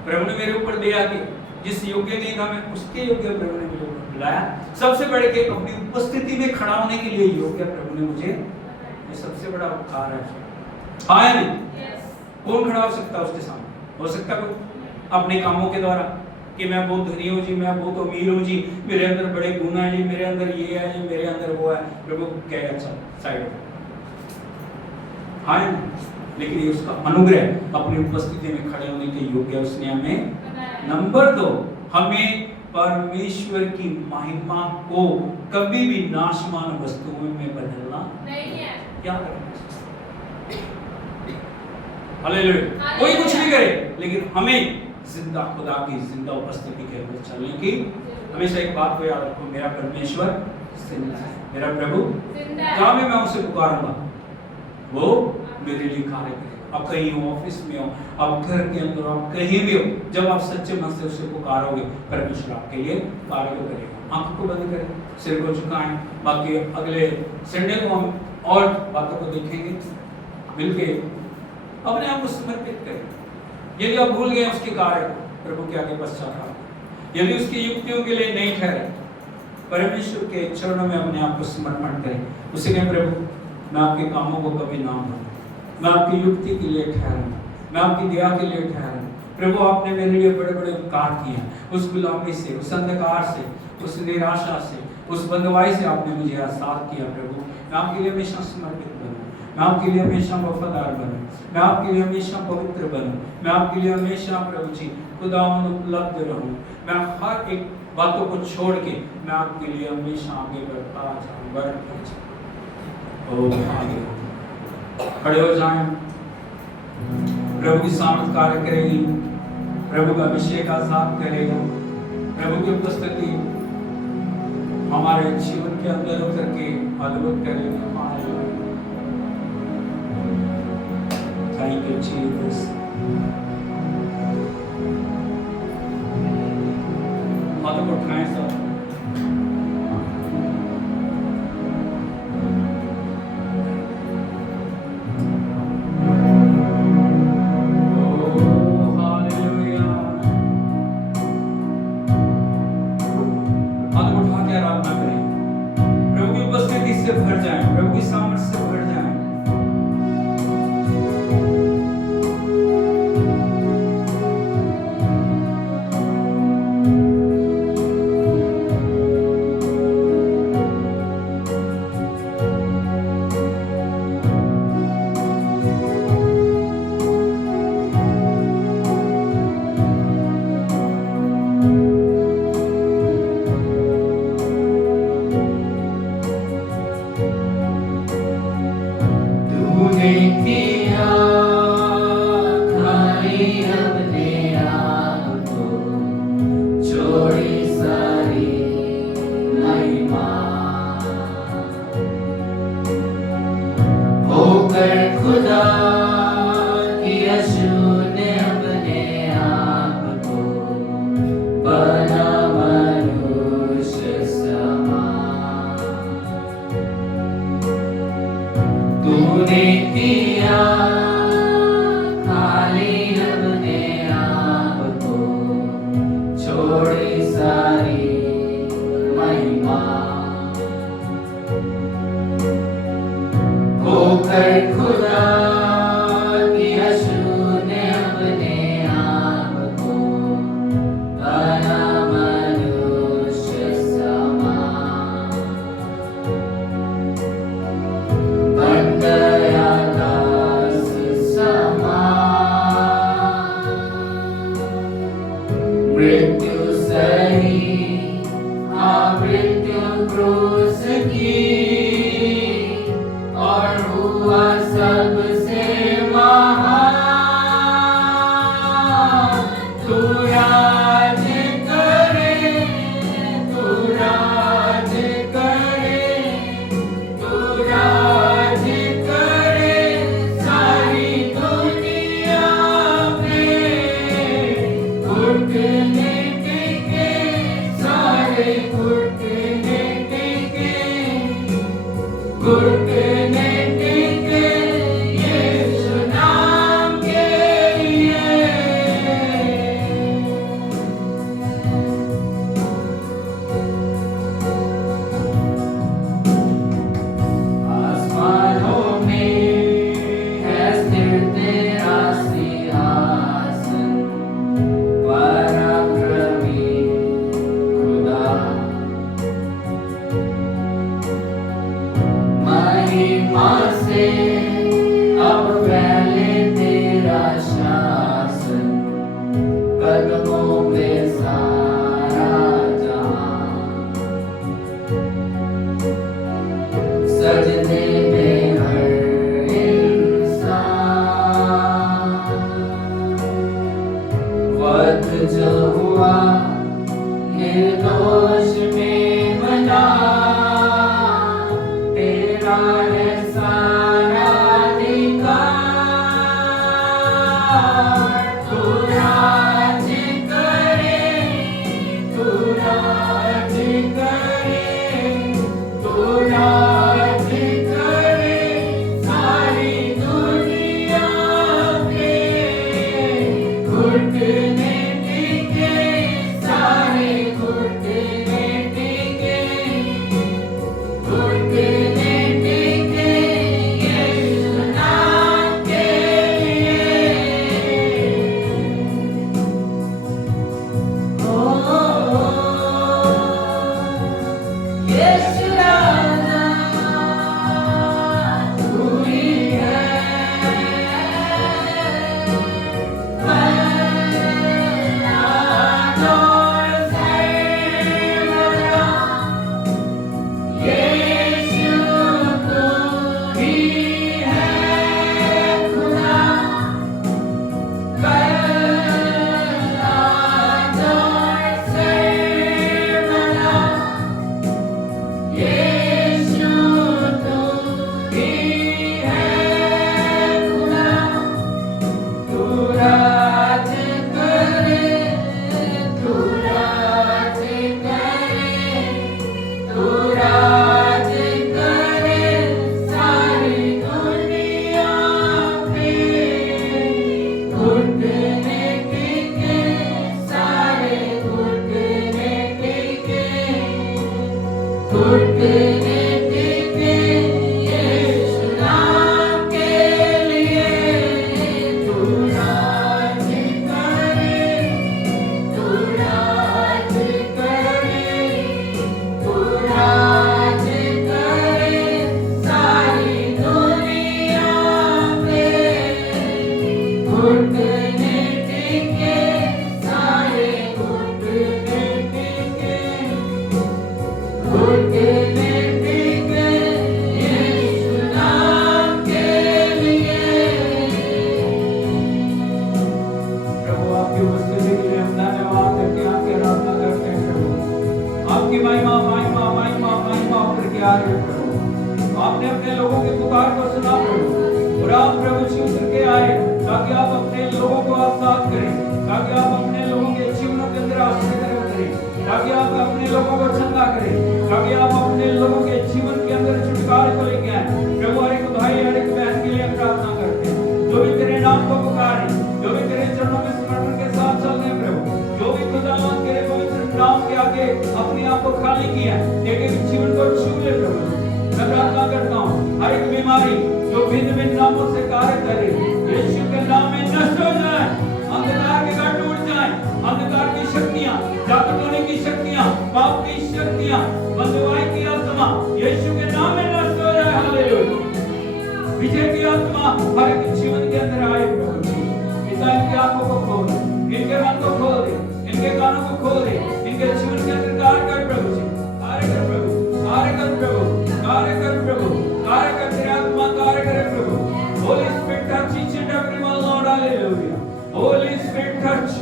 प्रभु ने मेरे ऊपर दिया कि जिस योग्य नहीं था मैं उसके योग्य प्रभु ने मुझे बुलाया। सबसे बढ़ के अपनी उपस्थिति में खड़ा होने के लिए योग्य प्रभु ने मुझे, ये सबसे बड़ा उपकार है। हाँ या नहीं? कौन खड़ा हो सकता है उसके सामने? हो सकता है अपने कामों के द्वारा कि मैं बहुत धनी हूँ जी, मैं बहुत अमीर हूँ जी, मेरे अंदर बड़े गुण हैं जी, मेरे अंदर ये है जी, मेरे अंदर वो है। प्रभु कहे अच्छा साइड में, हाँ या नहीं? लेकिन ये उसका अनुग्रह, अपनी उपस्थिति में खड़े होने के योग्य उसने हमें। नंबर 2, हमें परमेश्वर की महिमा को कभी भी नाशमान वस्तुओं में बदलना नहीं है। क्या करना? हालेलुया। कोई कुछ नहीं करे, लेकिन हमें जिंदा खुदा की जिंदा उपस्थिति के अंदर चलने की। हमेशा एक बात को याद रखो, मेरा परमेश्वर जिंदा है, मेरा प्रभु जहां भी मैं उसे पुकारूंगा वो मेरे लिए कार्य करेगा। आप कहीं हो, ऑफिस में हो, आप घर के अंदर, आप कहीं भी हो, जब आप सच्चे मन से उसे पुकारोगे परमेश्वर आपके लिए कार्य करेगा। आंखों को बंद करें, सिर को झुकाएं। बाकी अगले संडे को हम और बातों को देखेंगे मिलके। अपने आप को समर्पित करें। यदि आप भूल गए उसके कार्य को, प्रभु के आगे पश्चाताप, यदि उसकी युक्तियों के लिए नहीं ठहरे, परमेश्वर के चरणों में अपने आप को समर्पण करें। उसे कहें प्रभु मैं आपके कामों को कभी ना भूलूं, मैं आपकी युक्ति के लिए ठहरूं, मैं आपकी दया के लिए ठहरूं। प्रभु आपने मेरे लिए बड़े बड़े उपकार किए हैं। उस गुलामी से, उस अंधकार से, उस निराशा से, उस बंधुआई से आपने मुझे आजाद किया। प्रभु मैं आपके लिए हमेशा समर्पित बनूं, मैं आपके लिए हमेशा वफादार बनूं, मैं आपके लिए हमेशा पवित्र बनूं, मैं आपके लिए हमेशा प्रभु जी खुदावन उपलब्ध रहूं। मैं हर एक बातों को छोड़ के मैं आपके लिए हमेशा आगे बढ़ता जाऊं। खड़े हो जाएं। प्रभु की सामर्थ कार्य करेगी, प्रभु का अभिषेक आजाद करेगा, प्रभु की उपस्थिति हमारे जीवन के अंदर उतर के अद्भुत करेगा। Thank you, Jesus. हाथों को उठाएं सब। सिंहासन, कदमों में सारा जहां, सजदे में हर इंसान। वध जो हुआ निर्दोष में बना, तेरा है सारा अधिकार। तू राज करे, तू राज करे, तू राज करे सारी दुनिया पे। घुटने टिके, सारे घुटने टिके, घुटने टिके यीशु नाम के लिए। ओ यीशु राजा तू ही है, आपने अपने लोगों की पुकार को सुना प्रभु, और आप प्रभु जी उतर के आए ताकि आप अपने लोगों को आजाद करें, ताकि आप अपने लोगों के जीवनों के अंदर आश्रय करें, ताकि आप अपने लोगों को चंगा करें, ताकि आप अपने लोगों के जीवन के अंदर छुटकारे को लेके आए। प्रभु हर एक भाई हर एक बहन के लिए प्रार्थना करते हैं जो भी तेरे नाम को पुकारे, जो भी तेरे चरणों में समर्पण के साथ चल रहे प्रभु, जो भी खुदावंद तेरे पवित्र नाम के आगे अपने आप को खाली किया, तेरे जीवन को छू ले प्रभु। मैं प्रार्थना करता हूँ हर एक बीमारी जो भिन्न भिन्न नामों से कार्य करे, यीशु के नाम में नष्ट हो जाए, अंधकार के घर टूट जाए, अंधकार की शक्तियाँ, जादू टोने की शक्तियाँ, पाप की शक्तियाँ, बंधुआई की आत्मा यीशु के नाम में नष्ट हो जाए। हालेलुया। विजय की आत्मा हर एक जीवन के अंदर आए प्रभु जी। पिता इनकी आंखों को खोल दे, इनके मन को खोल दे, इनके कानों को खोल दे, इनके जीवन के अंदर कार्य कर प्रभु जी। कार्य कर प्रभु, कार्य कर प्रभु, कार्य कर प्रभु, कार्य कर, तेरी आत्मा कार्य करे प्रभु। Holy Spirit touch each and everyone, Lord, hallelujah. Holy Spirit touch,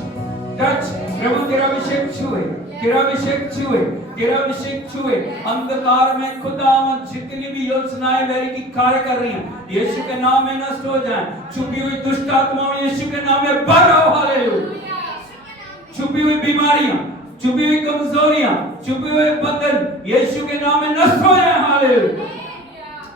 touch, प्रभु तेरा अभिषेक छुए, तेरा अभिषेक छुए, तेरा अभिषेक छुए। अंधकार में खुदावंद जितनी भी योजनाएं मेरी की कार्य कर रही हैं, यीशु के नाम में नष्ट हो जाएं। छुपी हुई दुष्ट आत्माओं यीशु के नाम में बाहर आओ, हालेलुया। छुपी हुई बीमारियां, छुपी हुई कमजोरियां, छुपे हुए बंधन यीशु के नाम में नष्ट हो जाए, हालेलुया।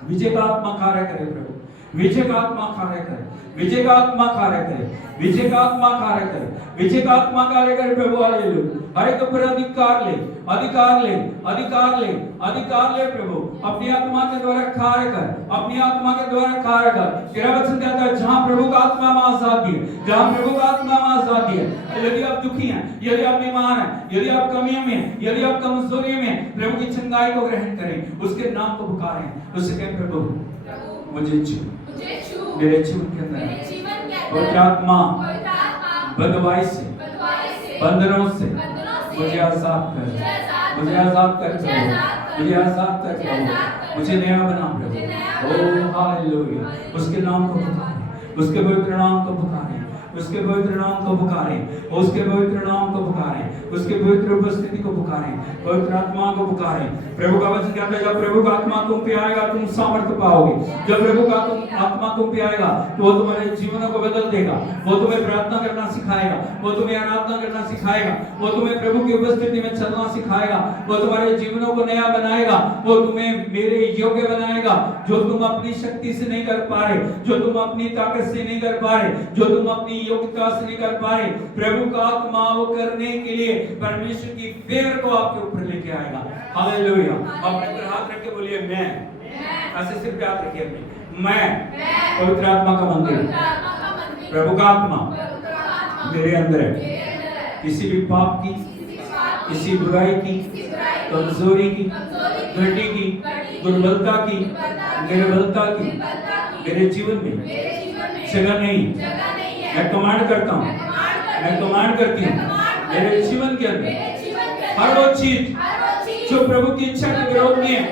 विजय का आत्मा कार्य करे प्रभु, विजय का आत्मा कार्य करे, विजय का आत्मा कार्य करे, विजय का आत्मा कार्य करे, विजय का आत्मा कार्य करे प्रभु, हालेलुया। हर एक पर अधिकार ले, अधिकार ले, अधिकार ले, अधिकार ले प्रभु। अपनी आत्मा के द्वारा कार्य कर, अपनी आत्मा के द्वारा कार्य कर। तेरा वचन कहता है जहां प्रभु का आत्मा में आजादी है, जहां प्रभु का आत्मा में आजादी है। यदि आप दुखी हैं, यदि आप बीमार हैं, यदि आप कमियों में, यदि आप कमजोरी में, प्रभु की चंगाई को ग्रहण करें, उसके नाम को पुकारें, उससे कहें प्रभु मुझे छू, मेरे जीवन के अंदर पवित्र आत्मा बदवाई से, बंधनों से मुझे आजाद कर, मुझे आजाद कर प्रभु, मुझे आजाद कर प्रभु, मुझे नया बना प्रभु। ओ हालेलुया। उसके नाम को पुकारें, उसके पवित्र नाम को पुकारें, उसके पवित्र नाम को पुकारें, उसके पवित्र नाम को पुकारें, उसके पवित्र उपस्थिति को पुकारें, पवित्र आत्मा को पुकारें। प्रभु का वचन कहता है जब प्रभु का आत्मा तुम पे आएगा तुम सामर्थ्य पाओगे। जब प्रभु का आत्मा तुम पे आएगा तो वो तुम्हारे जीवनों को बदल देगा, वो तुम्हें प्रार्थना करना सिखाएगा, वो तुम्हें आराधना करना सिखाएगा, वो तुम्हें प्रभु की उपस्थिति में चलना सिखाएगा, वो तुम्हारे जीवनों को नया बनाएगा, वो तुम्हें मेरे योग्य बनाएगा। जो तुम अपनी शक्ति से नहीं कर पा रहे, जो तुम अपनी ताकत से नहीं कर पा रहे, जो तुम अपनी योग्यता से नहीं कर पा रहे, प्रभु का आत्मा वो करने के लिए परमेश्वर की फेवर को आपके ऊपर लेके आएगा। हालेलुया। अपने पर हाथ रख के बोलिए मैं, ऐसे सिर पे हाथ रखिए अपने, मैं पवित्र आत्मा का मंदिर, प्रभु का आत्मा मेरे अंदर है। किसी भी पाप की, किसी बुराई की, कमजोरी की, घटी की, दुर्बलता की, निर्बलता की मेरे जीवन में जगह नहीं। मैं कमांड करता हूँ, मैं कमांड करती हूँ मेरे जीवन के अंदर हर वो चीज जो प्रभु की इच्छा के विरोध में है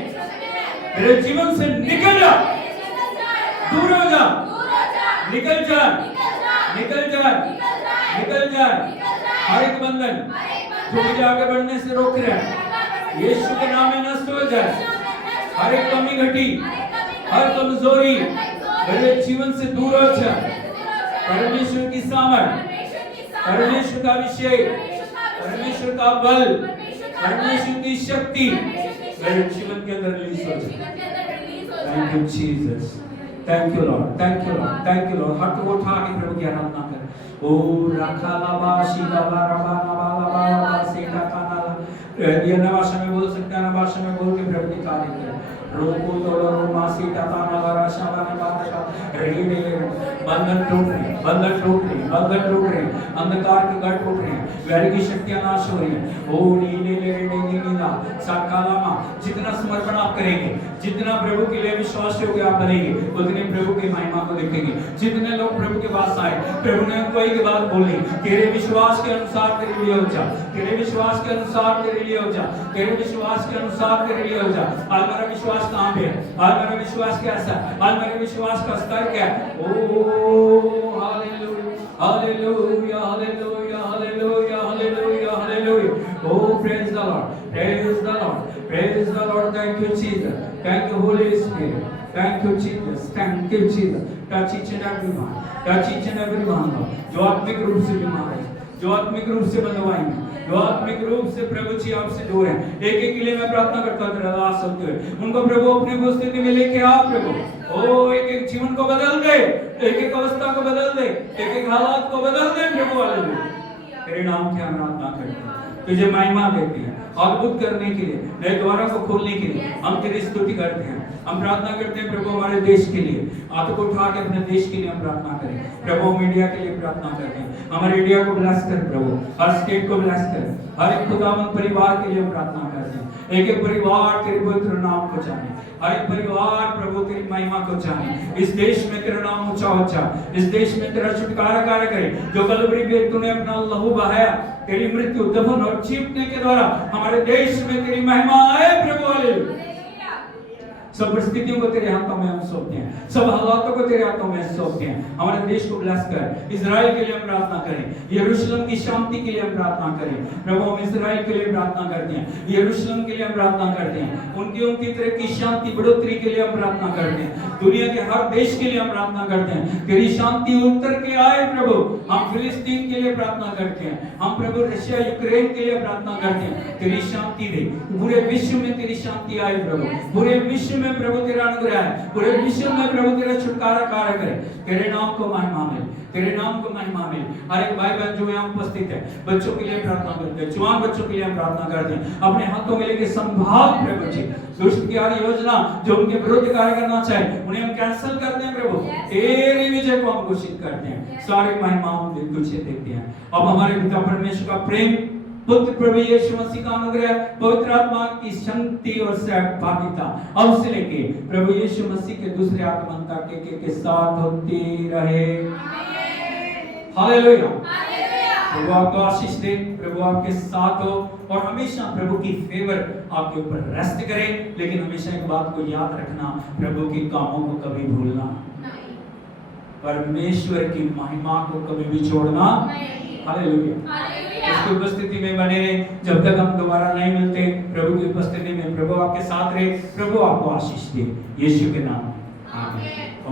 मेरे जीवन से निकल जा, दूर हो जा, निकल जा, निकल जा, निकल जा। हर एक बंधन जो मुझे आगे बढ़ने से रोक रहा है यीशु के नाम में नष्ट हो जाए। हर एक कमी घटी, हर कमजोरी मेरे जीवन से दूर हो जाए। परमेश्वर की सामर्थ, परमेश्वर का अभिषेक, परमेश्वर का बल, परमेश्वर की शक्ति मेरे जीवन के अंदर रिलीज हो जाए। Thank you Jesus, thank you Lord, thank you Lord, thank you Lord. हाथ को उठा के प्रभु की आराधना कर। ओ राखालाबा शिलाबा रबा नबा लबा लबा सेटा काना। ये नया भाषा में बोल सकते हैं, नया भाषा में बोल के प्रभु की तारीफ करें। रोको तोलो मासी टाटा नगारा शाबा ने बादशा रेडी ने बंधन टूट रहे, बंधन टूट रहे, बंधन टूट रहे, अंधकार के गढ़ टूट रहे, वैरी की शक्तियां नाश हो रही हैं। ओ नीले ले रे नीला साकालामा। जितना समर्पण आप करेंगे, जितना प्रभु के लिए विश्वास योग्य आप बनेंगे, उतने प्रभु की महिमा को देखेंगे। जितने लोग प्रभु के पास आए, प्रभु ने उनको एक बात बोली, तेरे विश्वास के अनुसार तेरे लिए हो जा, तेरे विश्वास के अनुसार तेरे लिए हो जा, तेरे विश्वास के अनुसार तेरे लिए हो जा। आज मेरा विश्वास कहां पे है? आज मेरा विश्वास कैसा है? आज मेरे विश्वास का स्तर क्या है? Oh hallelujah, hallelujah, hallelujah, hallelujah, hallelujah, hallelujah. Oh praise the Lord, praise the Lord, praise the Lord. Thank you Jesus, thank you Holy Spirit, thank you Jesus, thank you Jesus. Touch each and everyone, touch each and everyone जो आत्मिक रूप से बीमार है, जो आत्मिक रूप से बंधवाई है, जो आत्मिक रूप से प्रभु जी आपसे दूर है। एक एक के लिए मैं प्रार्थना करता हूं तेरा दास होते हुए उनको प्रभु अपनी उपस्थिति में लेके आ प्रभु। ओ एक एक जीवन को बदल दे, एक एक अवस्था को बदल दे, एक एक हालात को बदल दे प्रभु। हालेलुया। तेरे नाम की हम प्रार्थना करते हैं, तुझे महिमा देते हैं, अद्भुत करने के लिए, नए द्वारों को खोलने के लिए हम तेरी स्तुति करते हैं। हम प्रार्थना करते हैं प्रभु हमारे देश के लिए, हाथ को उठा के अपने देश के लिए हम प्रार्थना करें प्रभु। मीडिया के लिए प्रार्थना करते हैं, हमारे इंडिया को ब्लेस कर प्रभु, हर स्टेट को ब्लेस कर, हर एक खुदावंद परिवार के लिए हम प्रार्थना करते हैं। एक एक परिवार तेरे पवित्र नाम को जाने, हर एक परिवार प्रभु तेरी महिमा को जाने। इस देश में तेरा नाम ऊंचा हो जा, इस देश में तेरा छुटकारा कार्य करे। जो कलवरी पे तूने अपना लहू बहाया, तेरी मृत्यु, दफन और चीपने के द्वारा हमारे देश में तेरी महिमा आए प्रभु। हालेलुया। सब परिस्थितियों को तेरे हाथों में हम सौंपते हैं, सब हालातों को तेरे हाथों में सौंपते हैं। हमारे देश को ब्लेस कर, इजराइल के लिए हम प्रार्थना करें, यरूशलेम की शांति के लिए हम प्रार्थना करें प्रभु। हम इजराइल के लिए प्रार्थना करते हैं, यरूशलेम के लिए हम प्रार्थना करते हैं, उनकी तरह की शांति बढ़ोतरी के लिए हम प्रार्थना करते हैं। दुनिया के हर देश के लिए हम प्रार्थना करते हैं, तेरी शांति उतर के आए प्रभु। हम फिलिस्तीन के लिए प्रार्थना करते हैं, हम प्रभु रशिया यूक्रेन के लिए प्रार्थना करते हैं, तेरी शांति दे। पूरे विश्व में तेरी शांति आए प्रभु, पूरे विश्व में प्रभु तेरा अनुग्रह है, पूरे विश्व में प्रभु तेरा छुटकारा कार्य करे। तेरे नाम को महिमा मिले, तेरे नाम को महिमा मिले। हर एक भाई बहन जो यहाँ उपस्थित है, बच्चों के लिए प्रार्थना करते हैं, जवान बच्चों के लिए हम प्रार्थना करते हैं। अपने हाथों में लेके संभाल प्रभु जी, दुष्ट की हर योजना जो उनके विरुद्ध कार्य करना चाहे उन्हें हम कैंसिल करते हैं प्रभु। तेरी विजय को हम घोषित करते हैं, सारी महिमा हम तुझे देते हैं। अब हमारे पिता परमेश्वर का प्रेम, पुत्र प्रभु यीशु मसीह का अनुग्रह, पवित्र आत्मा की शक्ति और सहभागिता अब से लेके प्रभु यीशु मसीह के दूसरे आगमन तक के साथ होती रहे। हालेलुया। हालेलुया। प्रभु आपको आशीष दे, प्रभु आपके साथ हो और हमेशा प्रभु की फेवर आपके ऊपर रेस्ट करे। लेकिन हमेशा एक बात को याद रखना, प्रभु के कामों को कभी भूलना नहीं। परमेश्वर की महिमा को कभी भी छोड़ना नहीं। हालेलुया। हालेलुया। उसकी उपस्थिति में बने रहे। जब तक हम दोबारा नहीं मिलते, प्रभु की उपस्थिति में प्रभु आपके साथ रहे। प्रभु आपको आशीष दे, यीशु के नाम में आमीन।